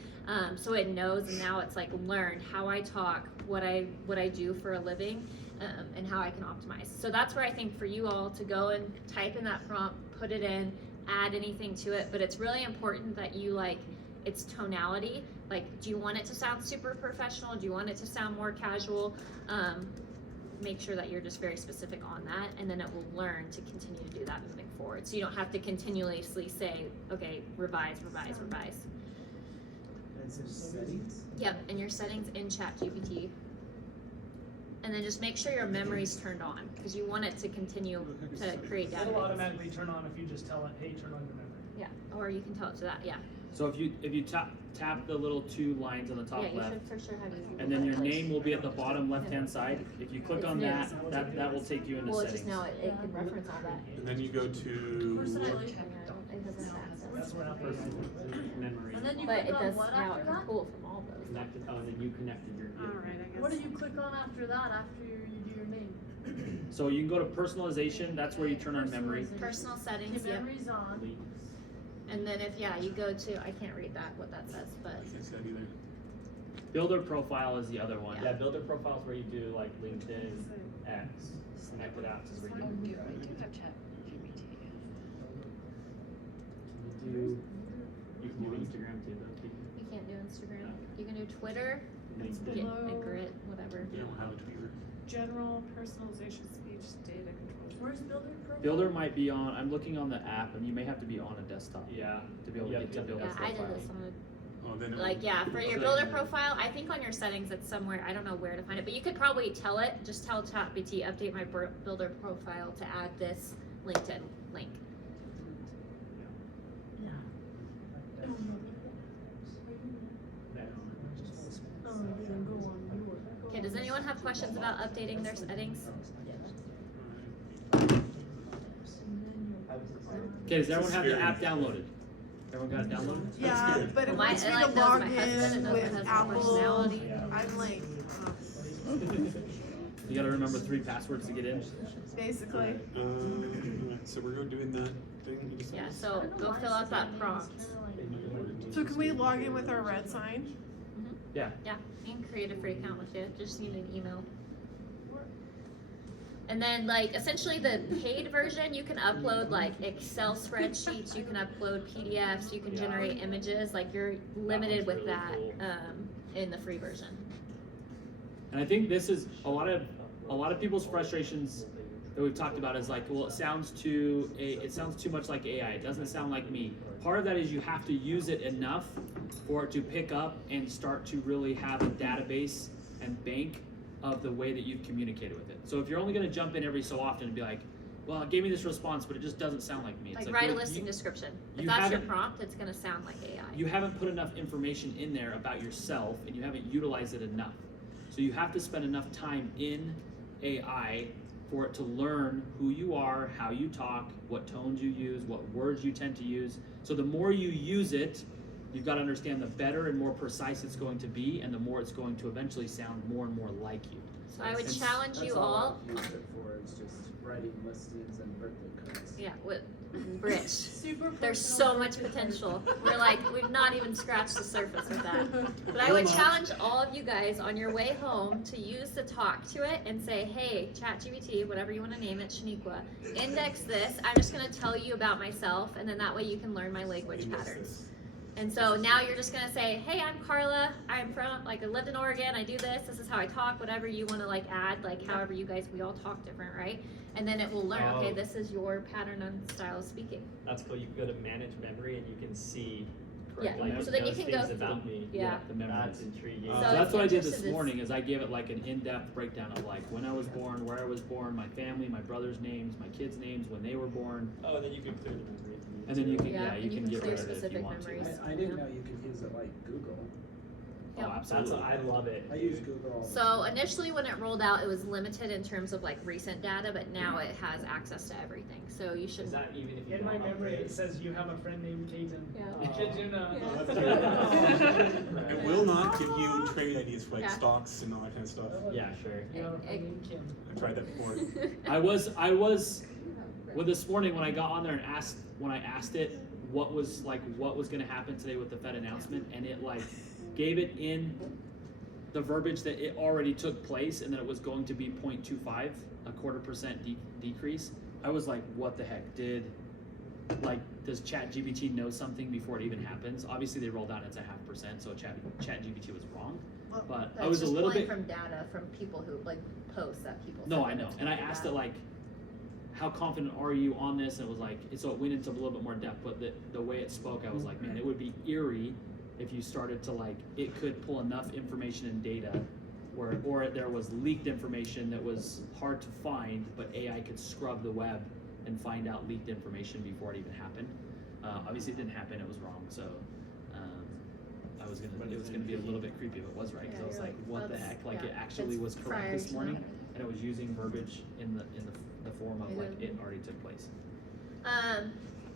So it knows, and now it's like learned how I talk, what I do for a living, and how I can optimize. So that's where I think for you all to go and type in that prompt, put it in, add anything to it, but it's really important that you like its tonality. Like, do you want it to sound super professional? Do you want it to sound more casual? Make sure that you're just very specific on that, and then it will learn to continue to do that moving forward. So you don't have to continuously say, okay, revise. And it's in settings. Yep, and your settings in ChatGPT. And then just make sure your memory's turned on, because you want it to continue to create data. it'll automatically turn on if you just tell it, hey, turn on your memory. Yeah, or you can tell it to that, yeah. So if you tap the little two lines on the top Yeah, you left, should for sure have your Google and then your Drive. name will be at the bottom left-hand side. If you click on that, that will take you into Well, it's just settings. now it can reference all that. And then you go to, It doesn't have access. That's where I'm Memory. And then you But click it on does what now, after it can that? pull from all those. Connected, oh, and then you connected your. Alright, I guess. What do you click on after that, after you do your name? So you can go to personalization. That's where you turn on memory. Personal settings, Your yep. memory's on. And then if, you go to, I can't read that, what that says, but, I can't say that either. Builder profile is the other one. Yeah, builder profiles where you do like LinkedIn, X, connected apps is where you. Do You can do Instagram too, though. you can't do Instagram. You can do Twitter, LinkedIn. get Below. Grit, whatever. You don't have a Twitter. General personalization speech data control. Where's builder profile? Builder might be on. I'm looking on the app, and you may have to be on a desktop Yeah. to be able to get to builder Yeah, I profile. did this on Oh, then it like, will- yeah, for your So- builder profile, I think on your settings it's somewhere, I don't know where to find it, but you could probably tell it, just tell ChatGPT, update my builder profile to add this LinkedIn link. Okay, does anyone have questions about updating their settings? Okay, does everyone have the app downloaded? Everyone got it downloaded? Yeah, but it Mine- wants me it, to like, knows log my husband, it in knows my with husband's Apple. personality. I'm like, You gotta remember 3 passwords to get in. basically. So we're going doing that thing. You just- Yeah, so go fill out that prompt. So can we log in with our red sign? Yeah. Yeah, you can create a free account with it, just need an email. And then like essentially the paid version, you can upload like Excel spreadsheets, you can upload PDFs, you can Yeah. generate images, like you're limited with really that cool. in the free version. And I think this is a lot of people's frustrations that we've talked about is like, well, it sounds too much like AI. It doesn't sound like me. Part of that is you have to use it enough for it to pick up and start to really have a database and bank of the way that you've communicated with it. So if you're only going to jump in every so often and be like, well, it gave me this response, but it just doesn't sound like me. It's Like write a well, listing you- description. If you that's your haven't- prompt, it's gonna sound like AI. You haven't put enough information in there about yourself and you haven't utilized it enough. So you have to spend enough time in AI for it to learn who you are, how you talk, what tones you use, what words you tend to use. So the more you use it, you've got to understand the better and more precise it's going to be, and the more it's going to eventually sound more and more like you. So I would That's- challenge That's you all all. I've used it for, is just writing listings and birthday cards. Yeah, with Rich. Super There's personal so much birthday potential. We're like, we've not even scratched the surface with that. But I would challenge all of you guys on your way home to use the talk to it and say, hey, ChatGPT, whatever you want to name it, Shaniqua, index this. I'm just going to tell you about myself, and then that way you can learn my language patterns. And so now you're just gonna say, hey, I'm Carla, I'm from, like, I lived in Oregon, I do this is how I talk, whatever you wanna, like, add, like, however you guys, we all talk different, right? And then it will learn, okay, Oh. this is your pattern and style of speaking. That's cool. You can go to manage memory and you can see Yeah, like so then you knows can go things about through- me. yeah. The memories. That's intriguing. So So that's it's what I did interested this in- morning, is I gave it like an in-depth breakdown of like when I was born, where I was born, my family, my brother's names, my kids' names, when they were born, Oh, and then you can clear the memory. if you need and then you to. can, yeah, and you can get clear rid of it if you specific want to. memories. I didn't know you could use it like Google. Oh, Yep. absolutely. I love it. I use Google all the So time. initially when it rolled out, it was limited in terms of like recent data, but now it has access to everything, so you Is should. that even if you In my don't memory, upgrade? it says you have a friend named Peyton. Yeah. Kid you not. Yeah. that's Yeah. It will not give you trading ideas for like Yeah. stocks and all that kind of stuff. Yeah, sure. You have a friend named Kim. I tried that before. I was well, this morning when I got on there and asked it what was gonna happen today with the Fed announcement, and it like gave it in the verbiage that it already took place and that it was going to be 0.25, a 0.25% decrease. I was like, what the heck? Does ChatGPT know something before it even happens? Obviously they rolled out it's a 0.5%, so ChatGPT was wrong. But I was a little bit from data from people who like posts that people. No, send I know. to And I do asked that. it like, how confident are you on this? And it was like, so it went into a little bit more depth, but the way it spoke, I was like, man, it would be eerie if you started to like, it could pull enough information and data or there was leaked information that was hard to find, but AI could scrub the web and find out leaked information before it even happened. Obviously it didn't happen, it was wrong, so it was gonna be a little bit creepy if it was right, because I was you're like, like, what the that's- heck? Like yeah, it actually it's was correct prior this to morning, that. and it was using verbiage in the form of like it already took place.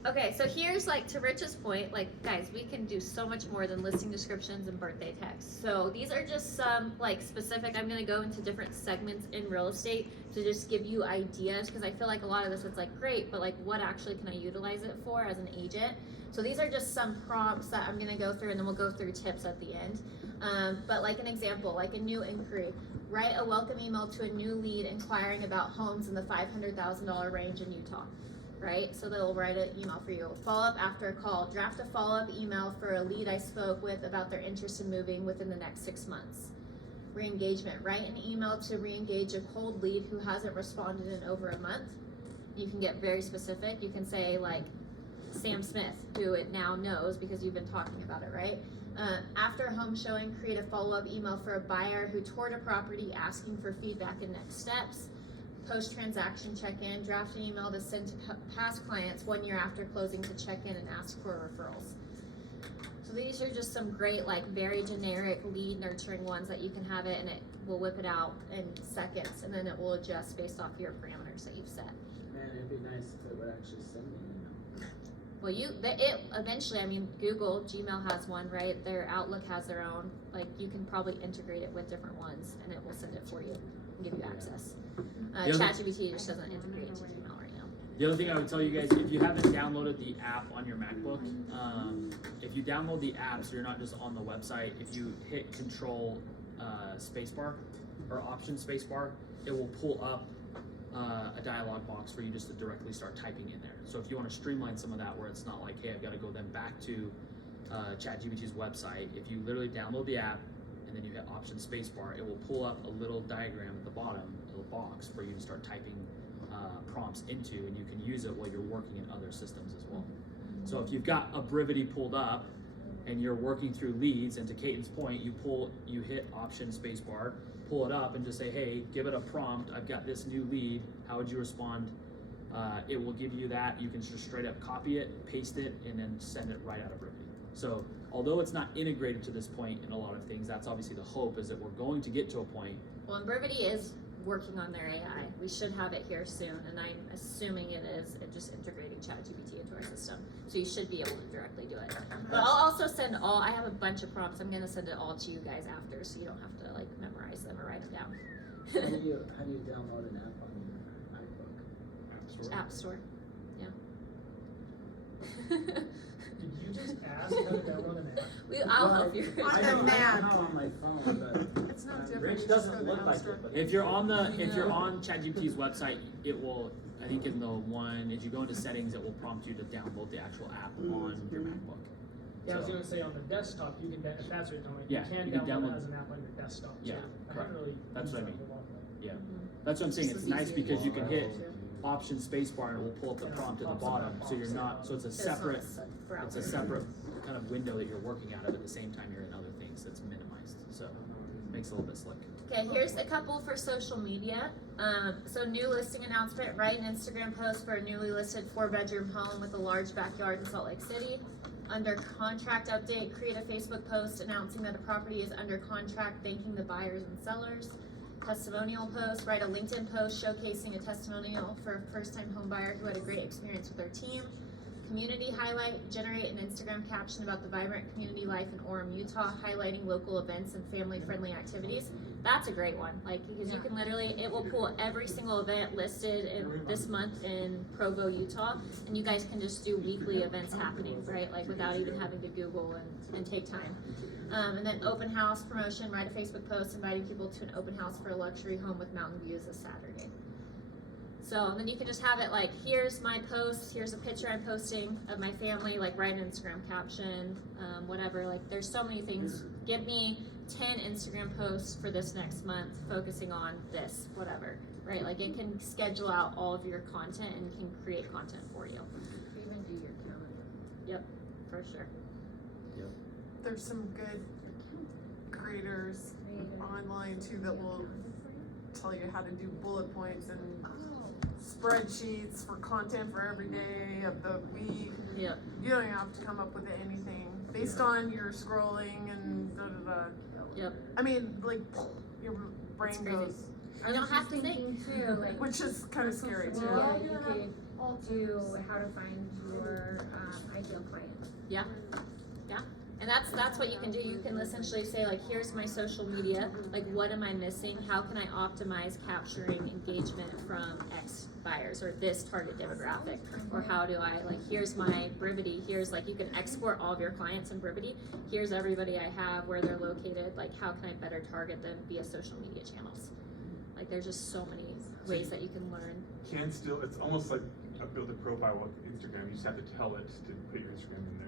Okay, so here's like to Rich's point, like guys, we can do so much more than listing descriptions and birthday texts. So these are just some like specific, I'm gonna go into different segments in real estate to just give you ideas, because I feel like a lot of this it's like great, but like what actually can I utilize it for as an agent? So these are just some prompts that I'm gonna go through, and then we'll go through tips at the end. But like an example, like a new inquiry, write a welcome email to a new lead inquiring about homes in the $500,000 range in Utah. Right? So they'll write an email for you. Follow up after a call. Draft a follow-up email for a lead I spoke with about their interest in moving within the next 6 months. Re-engagement. Write an email to re-engage a cold lead who hasn't responded in over a month. You can get very specific. You can say like Sam Smith, who it now knows because you've been talking about it, right? After a home showing, create a follow-up email for a buyer who toured a property asking for feedback and next steps. Post-transaction check-in, draft an email to send to past clients 1 year after closing to check in and ask for referrals. So these are just some great, like very generic lead nurturing ones that you can have it and it will whip it out in seconds, and then it will adjust based off your parameters that you've set. Man, it'd be nice if it would actually send me an email. Well, it eventually, I mean, Google, Gmail has one, right? Their Outlook has their own. Like, you can probably integrate it with different ones, and it will send it for you and give you access. The other- ChatGPT just doesn't integrate it to Gmail right now. The other thing I would tell you guys, if you haven't downloaded the app on your MacBook, if you download the app, so you're not just on the website, if you hit Control spacebar or Option spacebar, it will pull up a dialog box for you just to directly start typing in there. So if you want to streamline some of that, where it's not like, hey, I've got to go then back to ChatGPT's website, if you literally download the app and then you hit Option spacebar, it will pull up a little diagram at the bottom, a little box for you to start typing prompts into, and you can use it while you're working in other systems as well. So if you've got a Brivity pulled up and you're working through leads, and to Caton's point, you hit Option spacebar, pull it up and just say, hey, give it a prompt. I've got this new lead. How would you respond? It will give you that. You can just straight up copy it, paste it, and then send it right out of Brivity. So although it's not integrated to this point in a lot of things, that's obviously the hope, is that we're going to get to a point. Well, and Brivity is working on their AI. We should have it here soon, and I'm assuming it is, just integrating ChatGPT into our system. So you should be able to directly do it. But I'll also send I have a bunch of prompts. I'm gonna send it all to you guys after, so you don't have to like memorize them or write them down. How do you download an app on your iBook? App Store, yeah. Did you just ask how to download an app? I'll help you. On I the know Mac. on my phone, but It's not different. Rich You just doesn't go to look App like Store. it, but If you're on ChatGPT's website, it will, I think in the one, as you go into settings, it will prompt you to download the actual app on your MacBook. Yeah, I was So- gonna say on the desktop, you can, if that's what you're talking about, Yeah, you you can can download download- it as an app on your desktop too. Yeah, I correct. haven't really That's used what I that mean. in a while, but- Yeah, that's what I'm saying, it's nice because you can hit Yeah. Option spacebar and it will pull up the prompt at the bottom, so you're not, so it's a separate, it's a separate kind of window that you're working out of at the same time you're in other things that's minimized, so it makes it a little bit slick. Okay, here's a couple for social media. So new listing announcement, write an Instagram post for a newly listed 4-bedroom home with a large backyard in Salt Lake City. Under contract update, create a Facebook post announcing that a property is under contract, thanking the buyers and sellers. Testimonial post, write a LinkedIn post showcasing a testimonial for a first-time home buyer who had a great experience with their team. Community highlight, generate an Instagram caption about the vibrant community life in Orem, Utah, highlighting local events and family-friendly activities. That's a great one, like, because you can literally, it will pull every single event listed in this month in Provo, Utah, and you guys can just do weekly events happening, right? Like, without even having to Google and take time. And then open house promotion, write a Facebook post inviting people to an open house for a luxury home with mountain views this Saturday. So then you can just have it like, here's my post, here's a picture I'm posting of my family, like write an Instagram caption, whatever, like there's so many things. Give me 10 Instagram posts for this next month focusing on this, whatever, right? Like it can schedule out all of your content and can create content for you. Even do your calendar. Yep, for sure. There's some good creators online too that will tell you how to do bullet points and spreadsheets for content for every day of the week. Yep. You don't even have to come up with anything based on your scrolling and da da da. Yep. I mean, like your brain crazy. goes, You don't have to think. too, like, which is kind of scary too. yeah, you could do how to find your ideal client. Yeah, yeah, and that's what you can do. You can essentially say like, here's my social media, like what am I missing? How can I optimize capturing engagement from X buyers or this target demographic? Or how do I, like, here's my Brivity, here's like, you can export all of your clients in Brivity. Here's everybody I have, where they're located, like how can I better target them via social media channels? Like there's just so many ways that you can learn. Can still, it's almost like a build a profile with Instagram. You just have to tell it to put your Instagram in there.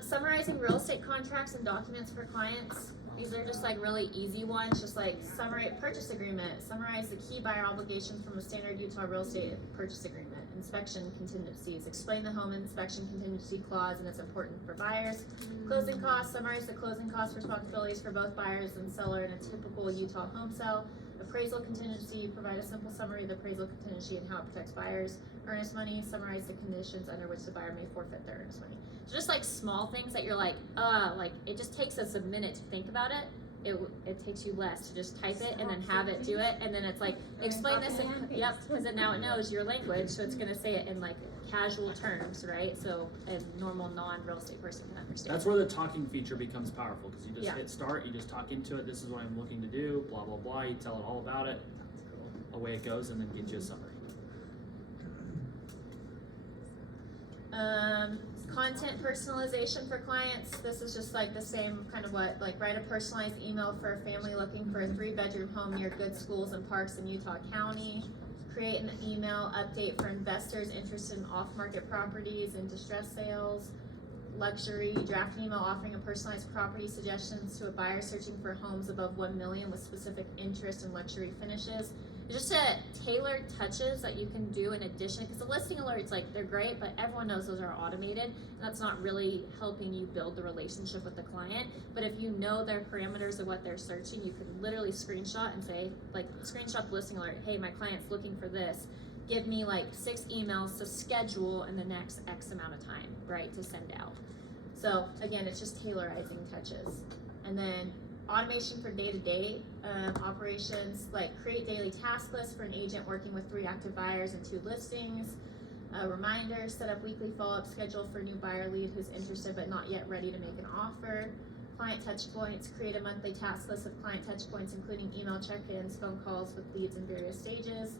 Summarizing real estate contracts and documents for clients. These are just like really easy ones, just like summarize purchase agreement, summarize the key buyer obligations from a standard Utah real estate purchase agreement, inspection contingencies, explain the home inspection contingency clause and its importance for buyers, closing costs, summarize the closing cost responsibilities for both buyers and seller in a typical Utah home sale, appraisal contingency, provide a simple summary of the appraisal contingency and how it protects buyers, earnest money, summarize the conditions under which the buyer may forfeit their earnest money. So just like small things that you're like it just takes us a minute to think about it. It takes you less to just type it and then have it do it, and then it's like, explain this, yep, because then now it knows your language, so it's gonna say it in like casual terms, right? So a normal non-real estate person can understand. That's where the talking feature becomes powerful, because you just Yeah. hit start, you just talk into it, this is what I'm looking to do, blah, blah, blah, you tell it all about it, away it goes, and then get you a summary. Content personalization for clients. This is just like the same kind of what, like write a personalized email for a family looking for a 3-bedroom home near good schools and parks in Utah County. Create an email update for investors interested in off-market properties and distress sales. Luxury, draft an email offering a personalized property suggestions to a buyer searching for homes above 1 million with specific interest in luxury finishes. Just tailored touches that you can do in addition, because the listing alerts, like, they're great, but everyone knows those are automated, and that's not really helping you build the relationship with the client. But if you know their parameters of what they're searching, you can literally screenshot and say, like, screenshot the listing alert, hey, my client's looking for this, give me like 6 emails to schedule in the next X amount of time, right, to send out. So again, it's just tailorizing touches. And then automation for day-to-day operations, like create daily task lists for an agent working with 3 active buyers and 2 listings. Reminders, set up weekly follow-up schedule for new buyer lead who's interested but not yet ready to make an offer. Client touch points, create a monthly task list of client touch points, including email check-ins, phone calls with leads in various stages.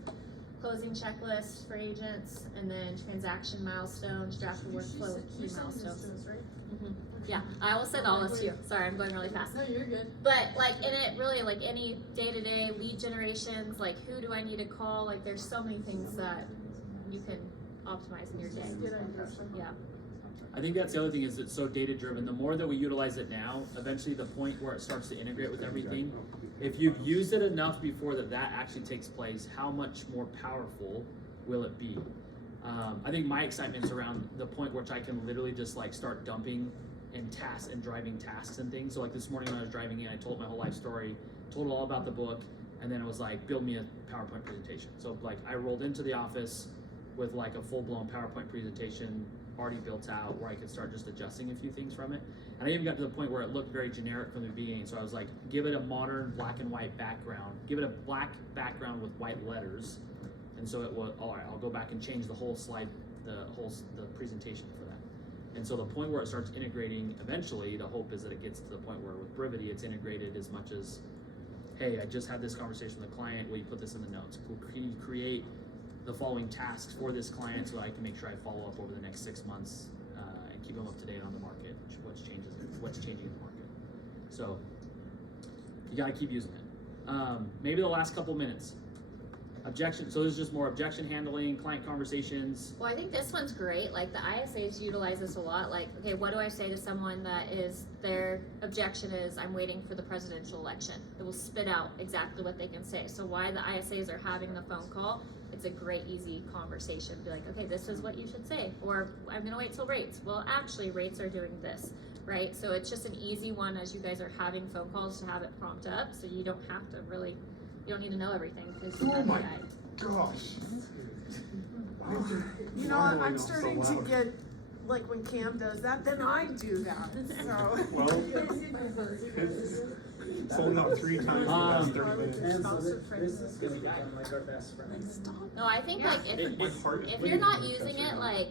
Closing checklists for agents, and then transaction milestones, draft a workflow with key milestones. Yeah, I almost said all this too. Sorry, I'm going really fast. No, you're good. But like in it, really like any day-to-day lead generations, like who do I need to call? Like there's so many things that you can optimize in your day. Good idea. Yeah. I think that's the other thing is it's so data driven. The more that we utilize it now, eventually the point where it starts to integrate with everything, if you've used it enough before that actually takes place, how much more powerful will it be? I think my excitement is around the point which I can literally just like start dumping in tasks and driving tasks and things. So like this morning when I was driving in, I told my whole life story, told all about the book, and then it was like, build me a PowerPoint presentation. So like I rolled into the office with like a full-blown PowerPoint presentation already built out where I could start just adjusting a few things from it. And I even got to the point where it looked very generic from the beginning. So I was like, give it a modern black and white background, give it a black background with white letters. And so it was, all right, I'll go back and change the whole slide, the presentation for that. And so the point where it starts integrating, eventually the hope is that it gets to the point where with Brivity, it's integrated as much as, hey, I just had this conversation with the client, will you put this in the notes? Can you create the following tasks for this client so that I can make sure I follow up over the next 6 months and keep them up to date on the market, what's changing in the market. So you gotta keep using it. Maybe the last couple minutes. Objection, so this is just more objection handling, client conversations. Well, I think this one's great. Like the ISAs utilize this a lot. Like, okay, what do I say to someone that is, their objection is, I'm waiting for the presidential election. It will spit out exactly what they can say. So why the ISAs are having the phone call, it's a great, easy conversation. Be like, okay, this is what you should say. Or I'm gonna wait till rates. Well, actually, rates are doing this, right? So it's just an easy one as you guys are having phone calls to have it prompt up, so you don't have to really, you don't need to know everything because you Oh have my AI. gosh. You know what, I'm starting to get, like when Cam does that, then I do that, so. Well, it's sold out 3 times in the last 30 minutes. And so this is gonna become like our best friend. No, I think like My heart is if bleeding you're not from using chest it right now. like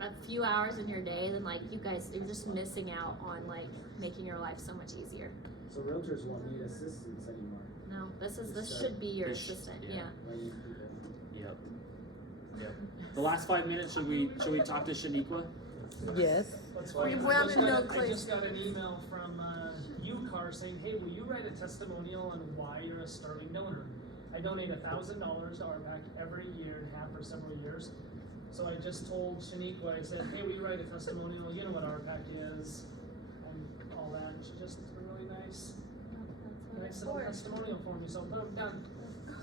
a few hours in your day, then like you guys, you're just missing out on like making your life so much easier. So realtors won't need assistants anymore. No, this should be your This- assistant. yeah. Yeah. Like, you people. Yep. Yep. The last 5 minutes, should we talk to Shaniqua? Yes. We want to know, I Clay. just got an email from UCAR saying, hey, will you write a testimonial on why you're a sterling donor? I donate $1,000 to RPAC every year and have for several years. So I just told Shaniqua, I said, hey, will you write a testimonial? You know what RPAC is and all that. And she just did a really nice little testimonial for me. So boom, done.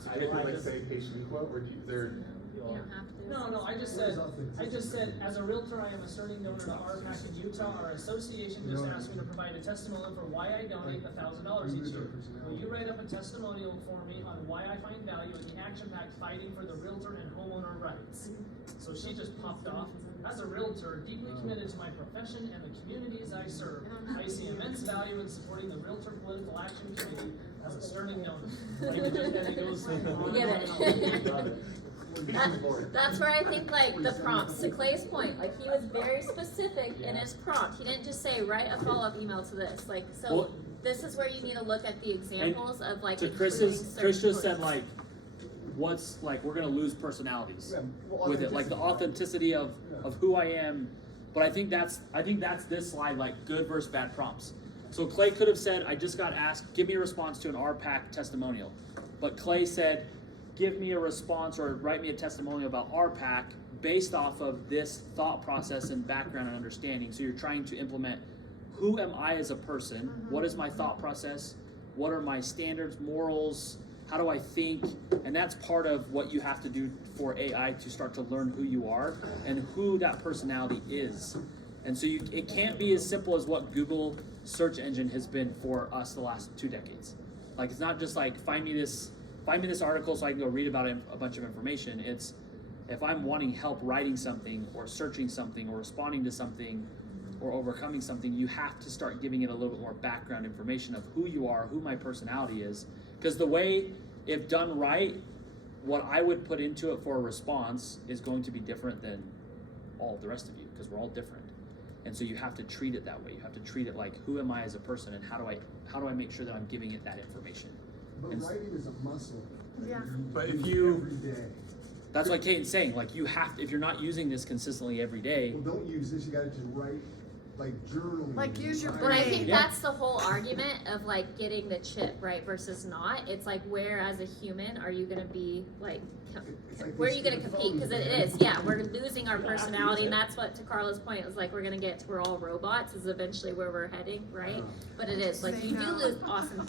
So you didn't like say, hey, Shaniqua, or do you, there, You don't have to. No, I just said, as a realtor, I am a sterling donor to RPAC in Utah. Our association just asked me to provide a testimonial for why I donate $1,000 each year. Will you write up a testimonial for me on why I find value in the action pack fighting for the realtor and homeowner rights? So she just popped off. As a realtor, deeply committed to my profession and the communities I serve, I see immense value in supporting the Realtor Political Action Committee as a sterling donor. Like it just kind of goes on and Get on and on. it. That's where I think like the prompts, to Clay's point, like he was very specific in his prompt. He didn't just say write a follow-up email to this. Like so Well, this is where you need to look at the examples of like To including Chris certain just said points. like, what's like, we're gonna lose personalities Yeah, well, with it, like the authenticity of who I am. But I think that's this slide, like good versus bad prompts. So Clay could have said, I just got asked, give me a response to an RPAC testimonial. But Clay said, give me a response or write me a testimonial about RPAC based off of this thought process and background and understanding. So you're trying to implement, who am I as a person? What is my thought process? What are my standards, morals? How do I think? And that's part of what you have to do for AI to start to learn who you are and who that personality is. And so it can't be as simple as what Google search engine has been for us the last 2 decades. Like it's not just like find me this article so I can go read about a bunch of information. It's if I'm wanting help writing something or searching something or responding to something, or overcoming something, you have to start giving it a little bit more background information of who you are, who my personality is. Because the way, if done right, what I would put into it for a response is going to be different than all the rest of you, because we're all different. And so you have to treat it that way. You have to treat it like, who am I as a person, and how do I make sure that I'm giving it that information? But And writing is a muscle. Yeah. But use if you- every day. That's what Kate's saying. Like, you have to, if you're not using this consistently every day, Well, don't use this, you gotta just write, like journaling. Like, use your But I think Yeah. that's the whole argument of like getting the chip, right, versus not. It's like, where as a human are you gonna be like, It's like where are these you gonna stupid compete? Because phones, it man. is, yeah, we're losing our You don't have to personality, use and it. that's what, to Carla's point, it was like, we're gonna get to we're all robots is eventually where we're heading, right? But it is, like, Say you do no. lose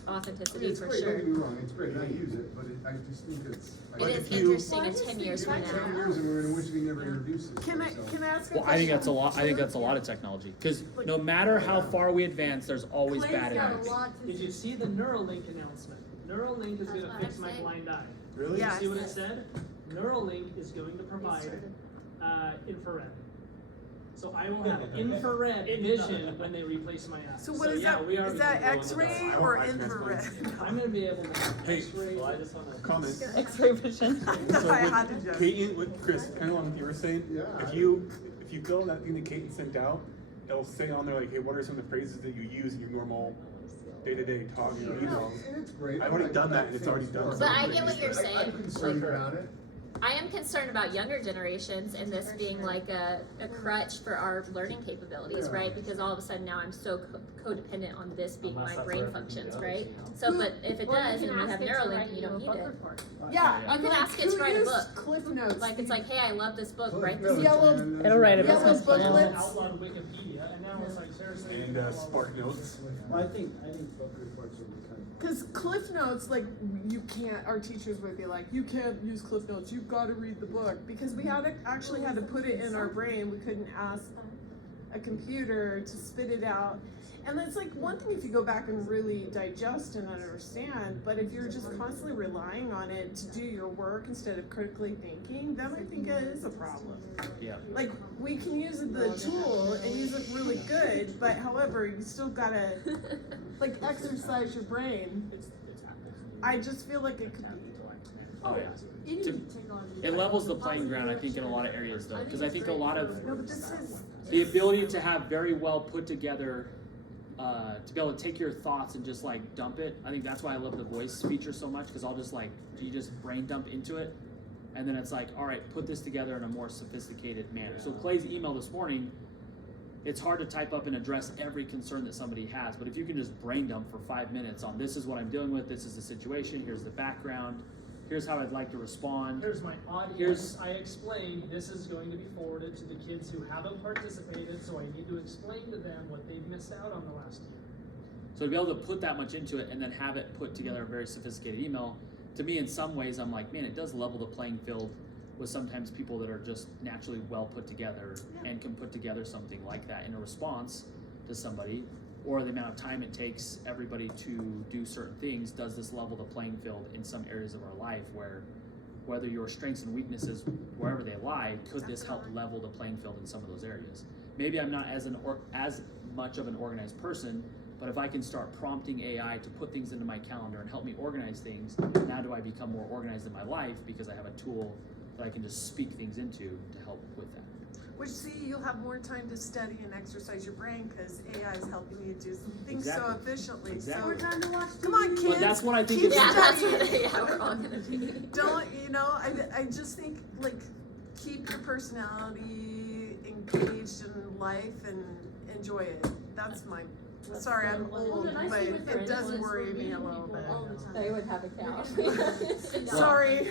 authenticity It's for great, sure. don't get me wrong, it's great, I use it, but I just think it's. It But is if you- interesting in 10 years from 10 now. years and we're gonna wish we never introduced this. Can I so. ask a well, question? I think that's a lot. I think that's a lot of technology. Because no matter how far we advance, there's always Clay's bad got in a it. lot to Did you see the Neuralink announcement? Neuralink is That's gonna what fix I'm my saying. blind eye. Really? Yeah. See what it Yes. said? Neuralink is going to provide infrared. So I will have infrared vision when they replace my eyes. So what is yeah, that? we are Is that gonna go into X-ray that. or I want my infrared? I'm gonna be able to have Hey, X-ray. Well, I just wanna. Comment. X-ray vision. So I with had to joke. Kate and with Chris, kind of on what you were saying, Yeah, if I- you fill in that thing that Kate sent out, it'll say on there like, hey, what are some of the phrases that you use in your normal day-to-day talk or emails? And it's great. I've already Like, done that, back and it's already things done forward. But I get what you're I'm saying. concerned Like, about it. I am concerned about younger generations and this being like a crutch for our learning capabilities, Yeah. right? Because all of a sudden now I'm so codependent on this being Unless my that's brain where everything functions, goes, right? you know. So, but if it Or does you and can we have ask it to Neuralink, write you don't a need book it. report. Yeah, You could ask it to write a who book. used Cliff Notes? Like, it's like, hey, I love this book, Cliff write Notes, this. Yellow- man, It'll write a Yellow business plan. booklets. Outlawed Wikipedia, and now it's like seriously. And Spark Notes. Well, I think book reports will become. Because Cliff Notes, like, you can't, our teachers would be like, you can't use Cliff Notes, you've got to read the book. Because we actually had to put it in our brain. We couldn't ask a computer to spit it out. And it's like one thing if you go back and really digest and understand, but if you're just constantly relying on it to do your work instead of critically thinking, then I think it is a problem. Yeah. Like, we can use the tool and use it really good, but however, you still gotta, like, exercise your brain. I just feel like it could be. Oh yeah. It levels the playing ground, I think, in a lot of areas though, because I think a lot of No, but this is. the ability to have very well put together, to be able to take your thoughts and just like dump it. I think that's why I love the voice feature so much, because I'll just like, you just brain dump into it, and then it's like, all right, put this together in a more sophisticated manner. So Clay's email this morning, it's hard to type up and address every concern that somebody has, but if you can just brain dump for 5 minutes on this is what I'm dealing with, this is the situation, here's the background, here's how I'd like to respond. Here's my audience. Here's- I explained this is going to be forwarded to the kids who haven't participated, so I need to explain to them what they've missed out on the last year. So to be able to put that much into it and then have it put together a very sophisticated email, to me in some ways I'm like, man, it does level the playing field with sometimes people that are just naturally well put together and can put together something like that in a response to somebody, or the amount of time it takes everybody to do certain things. Does this level the playing field in some areas of our life where whether your strengths and weaknesses, wherever they lie, could this help level the playing field in some of those areas? Maybe I'm not as much of an organized person, but if I can start prompting AI to put things into my calendar and help me organize things, now do I become more organized in my life because I have a tool that I can just speak things into to help with that. Which, see, you'll have more time to study and exercise your brain because AI is helping you do some things so Exactly. efficiently. Exactly. So, come on, kids. But that's what I think keep is- Yeah, that's studying. what, yeah, we're all gonna be. Don't, you know, I just think, like, keep your personality engaged in life and enjoy it. That's my, sorry, I'm old, but it does worry me a little bit. They would have a cow. Sorry,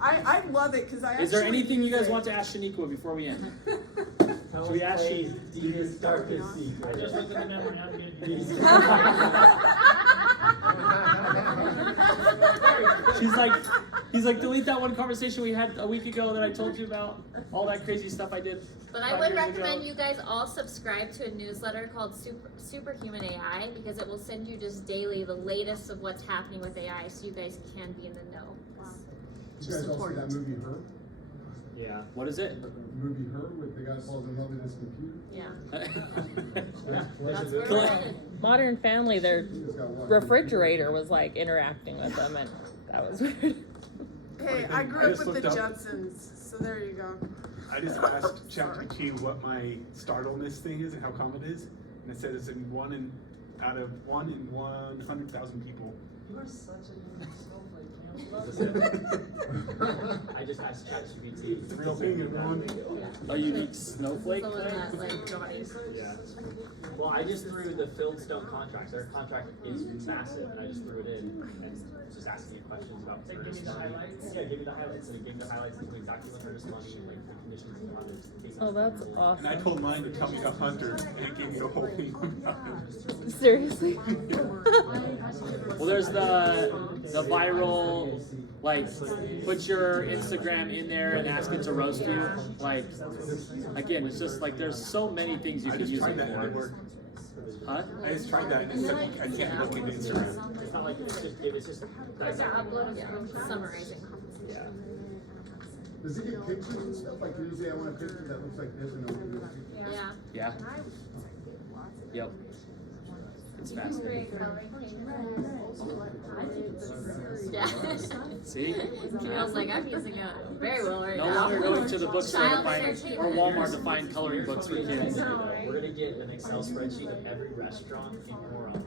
I love it because I actually. Is there anything you guys use it. want to ask Shaniqua before we end? Tell we us ask Clay's you- deepest, darkest I secret. just looked at the memory, I'm He's like, delete that one conversation we had a week ago that I told you about, all that crazy stuff I did. But I 5 would years recommend ago. you guys all subscribe to a newsletter called Superhuman AI because it will send you just daily the latest of what's happening with AI so you guys can be in the know. You guys all see that movie, Her? Yeah. What is it? The movie Her with the guy falls in love with his computer. Yeah. That's where we're we're headed. Modern Family, their He just got one. refrigerator was like interacting with them, and that was weird. Hey, Funny I thing, grew I up just with the looked up- Jetsons, so there you go. I just asked ChatGPT what my startleness thing is and how common it is, and it says it's in out of 1 in 100,000 people. You are such a snowflake, This is it. I just asked ChatGPT. It's a real thing, everyone. A unique snowflake. So wasn't that like Johnny's? Yeah. Well, I just threw the Fieldstone contracts. Their contract is massive, and I just threw it in and just asking you questions about Say, give me earnest the money. highlights. Yeah, give me the highlights. So you give me the highlights and exactly what earnest money and like the conditions of the project. Oh, that's awesome. And I told mine to tell me a hunter, and it gave me a whole thing about it. Seriously. Well, there's the viral, like, put your Instagram in there and ask it to roast you. Like, again, it's just like there's so many things you I can just use tried it that and it for. worked. Huh? I just tried that and it said I can't look into Instagram. It's not like it's just Summarizing. Yeah. Does he get pictures and stuff? Like, can you say, I want a picture that looks like this and it'll do it? Yeah. Yeah. Yep. It's fascinating. Yeah. See? Camille's like, I'm using it very well right No now. longer going to the bookstore to Child find, searching. or Walmart to find coloring books for kids. We're gonna get an Excel spreadsheet of every restaurant in Orem,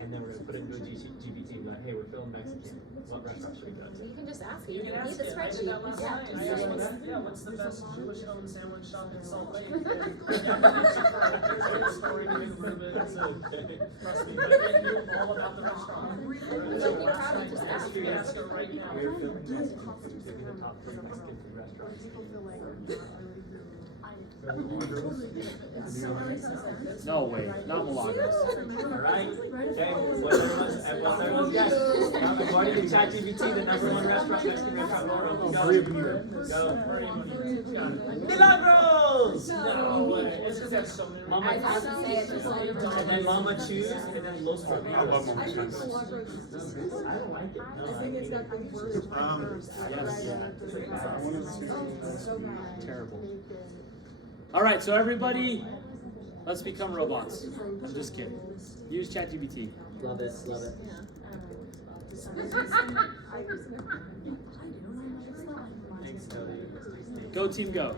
and then we're gonna put it into a GPT and be like, hey, we're feeling Mexican. What restaurant should we go to? You can just ask it. You can need ask the it. I did spreadsheet. that last Yeah, night. I just asked, like- what's the best Jewish home sandwich shop in Salt Lake? And, there's a story to make a little bit, so trust me, but I knew all about the restaurant. So last night, Just ask you can ask her right now. We're feeling Mexican. Give me the top 3 Mexican food restaurants. No way, not Milagros. Alright? Okay, what's everyone's guess? According to ChatGPT, the #1 restaurant, Mexican restaurant in Orem. Go. Milagros! No way, it's just there's so many. Mama, I have to say it just a little bit. and then Mama Choose, and then Los I love Mama Choose. I don't like it. No, I think it's got the worst. Terrible. All right, so everybody, let's become robots. I'm just kidding. Use ChatGPT. Love it, love it. Thanks, Cody. Go team, go.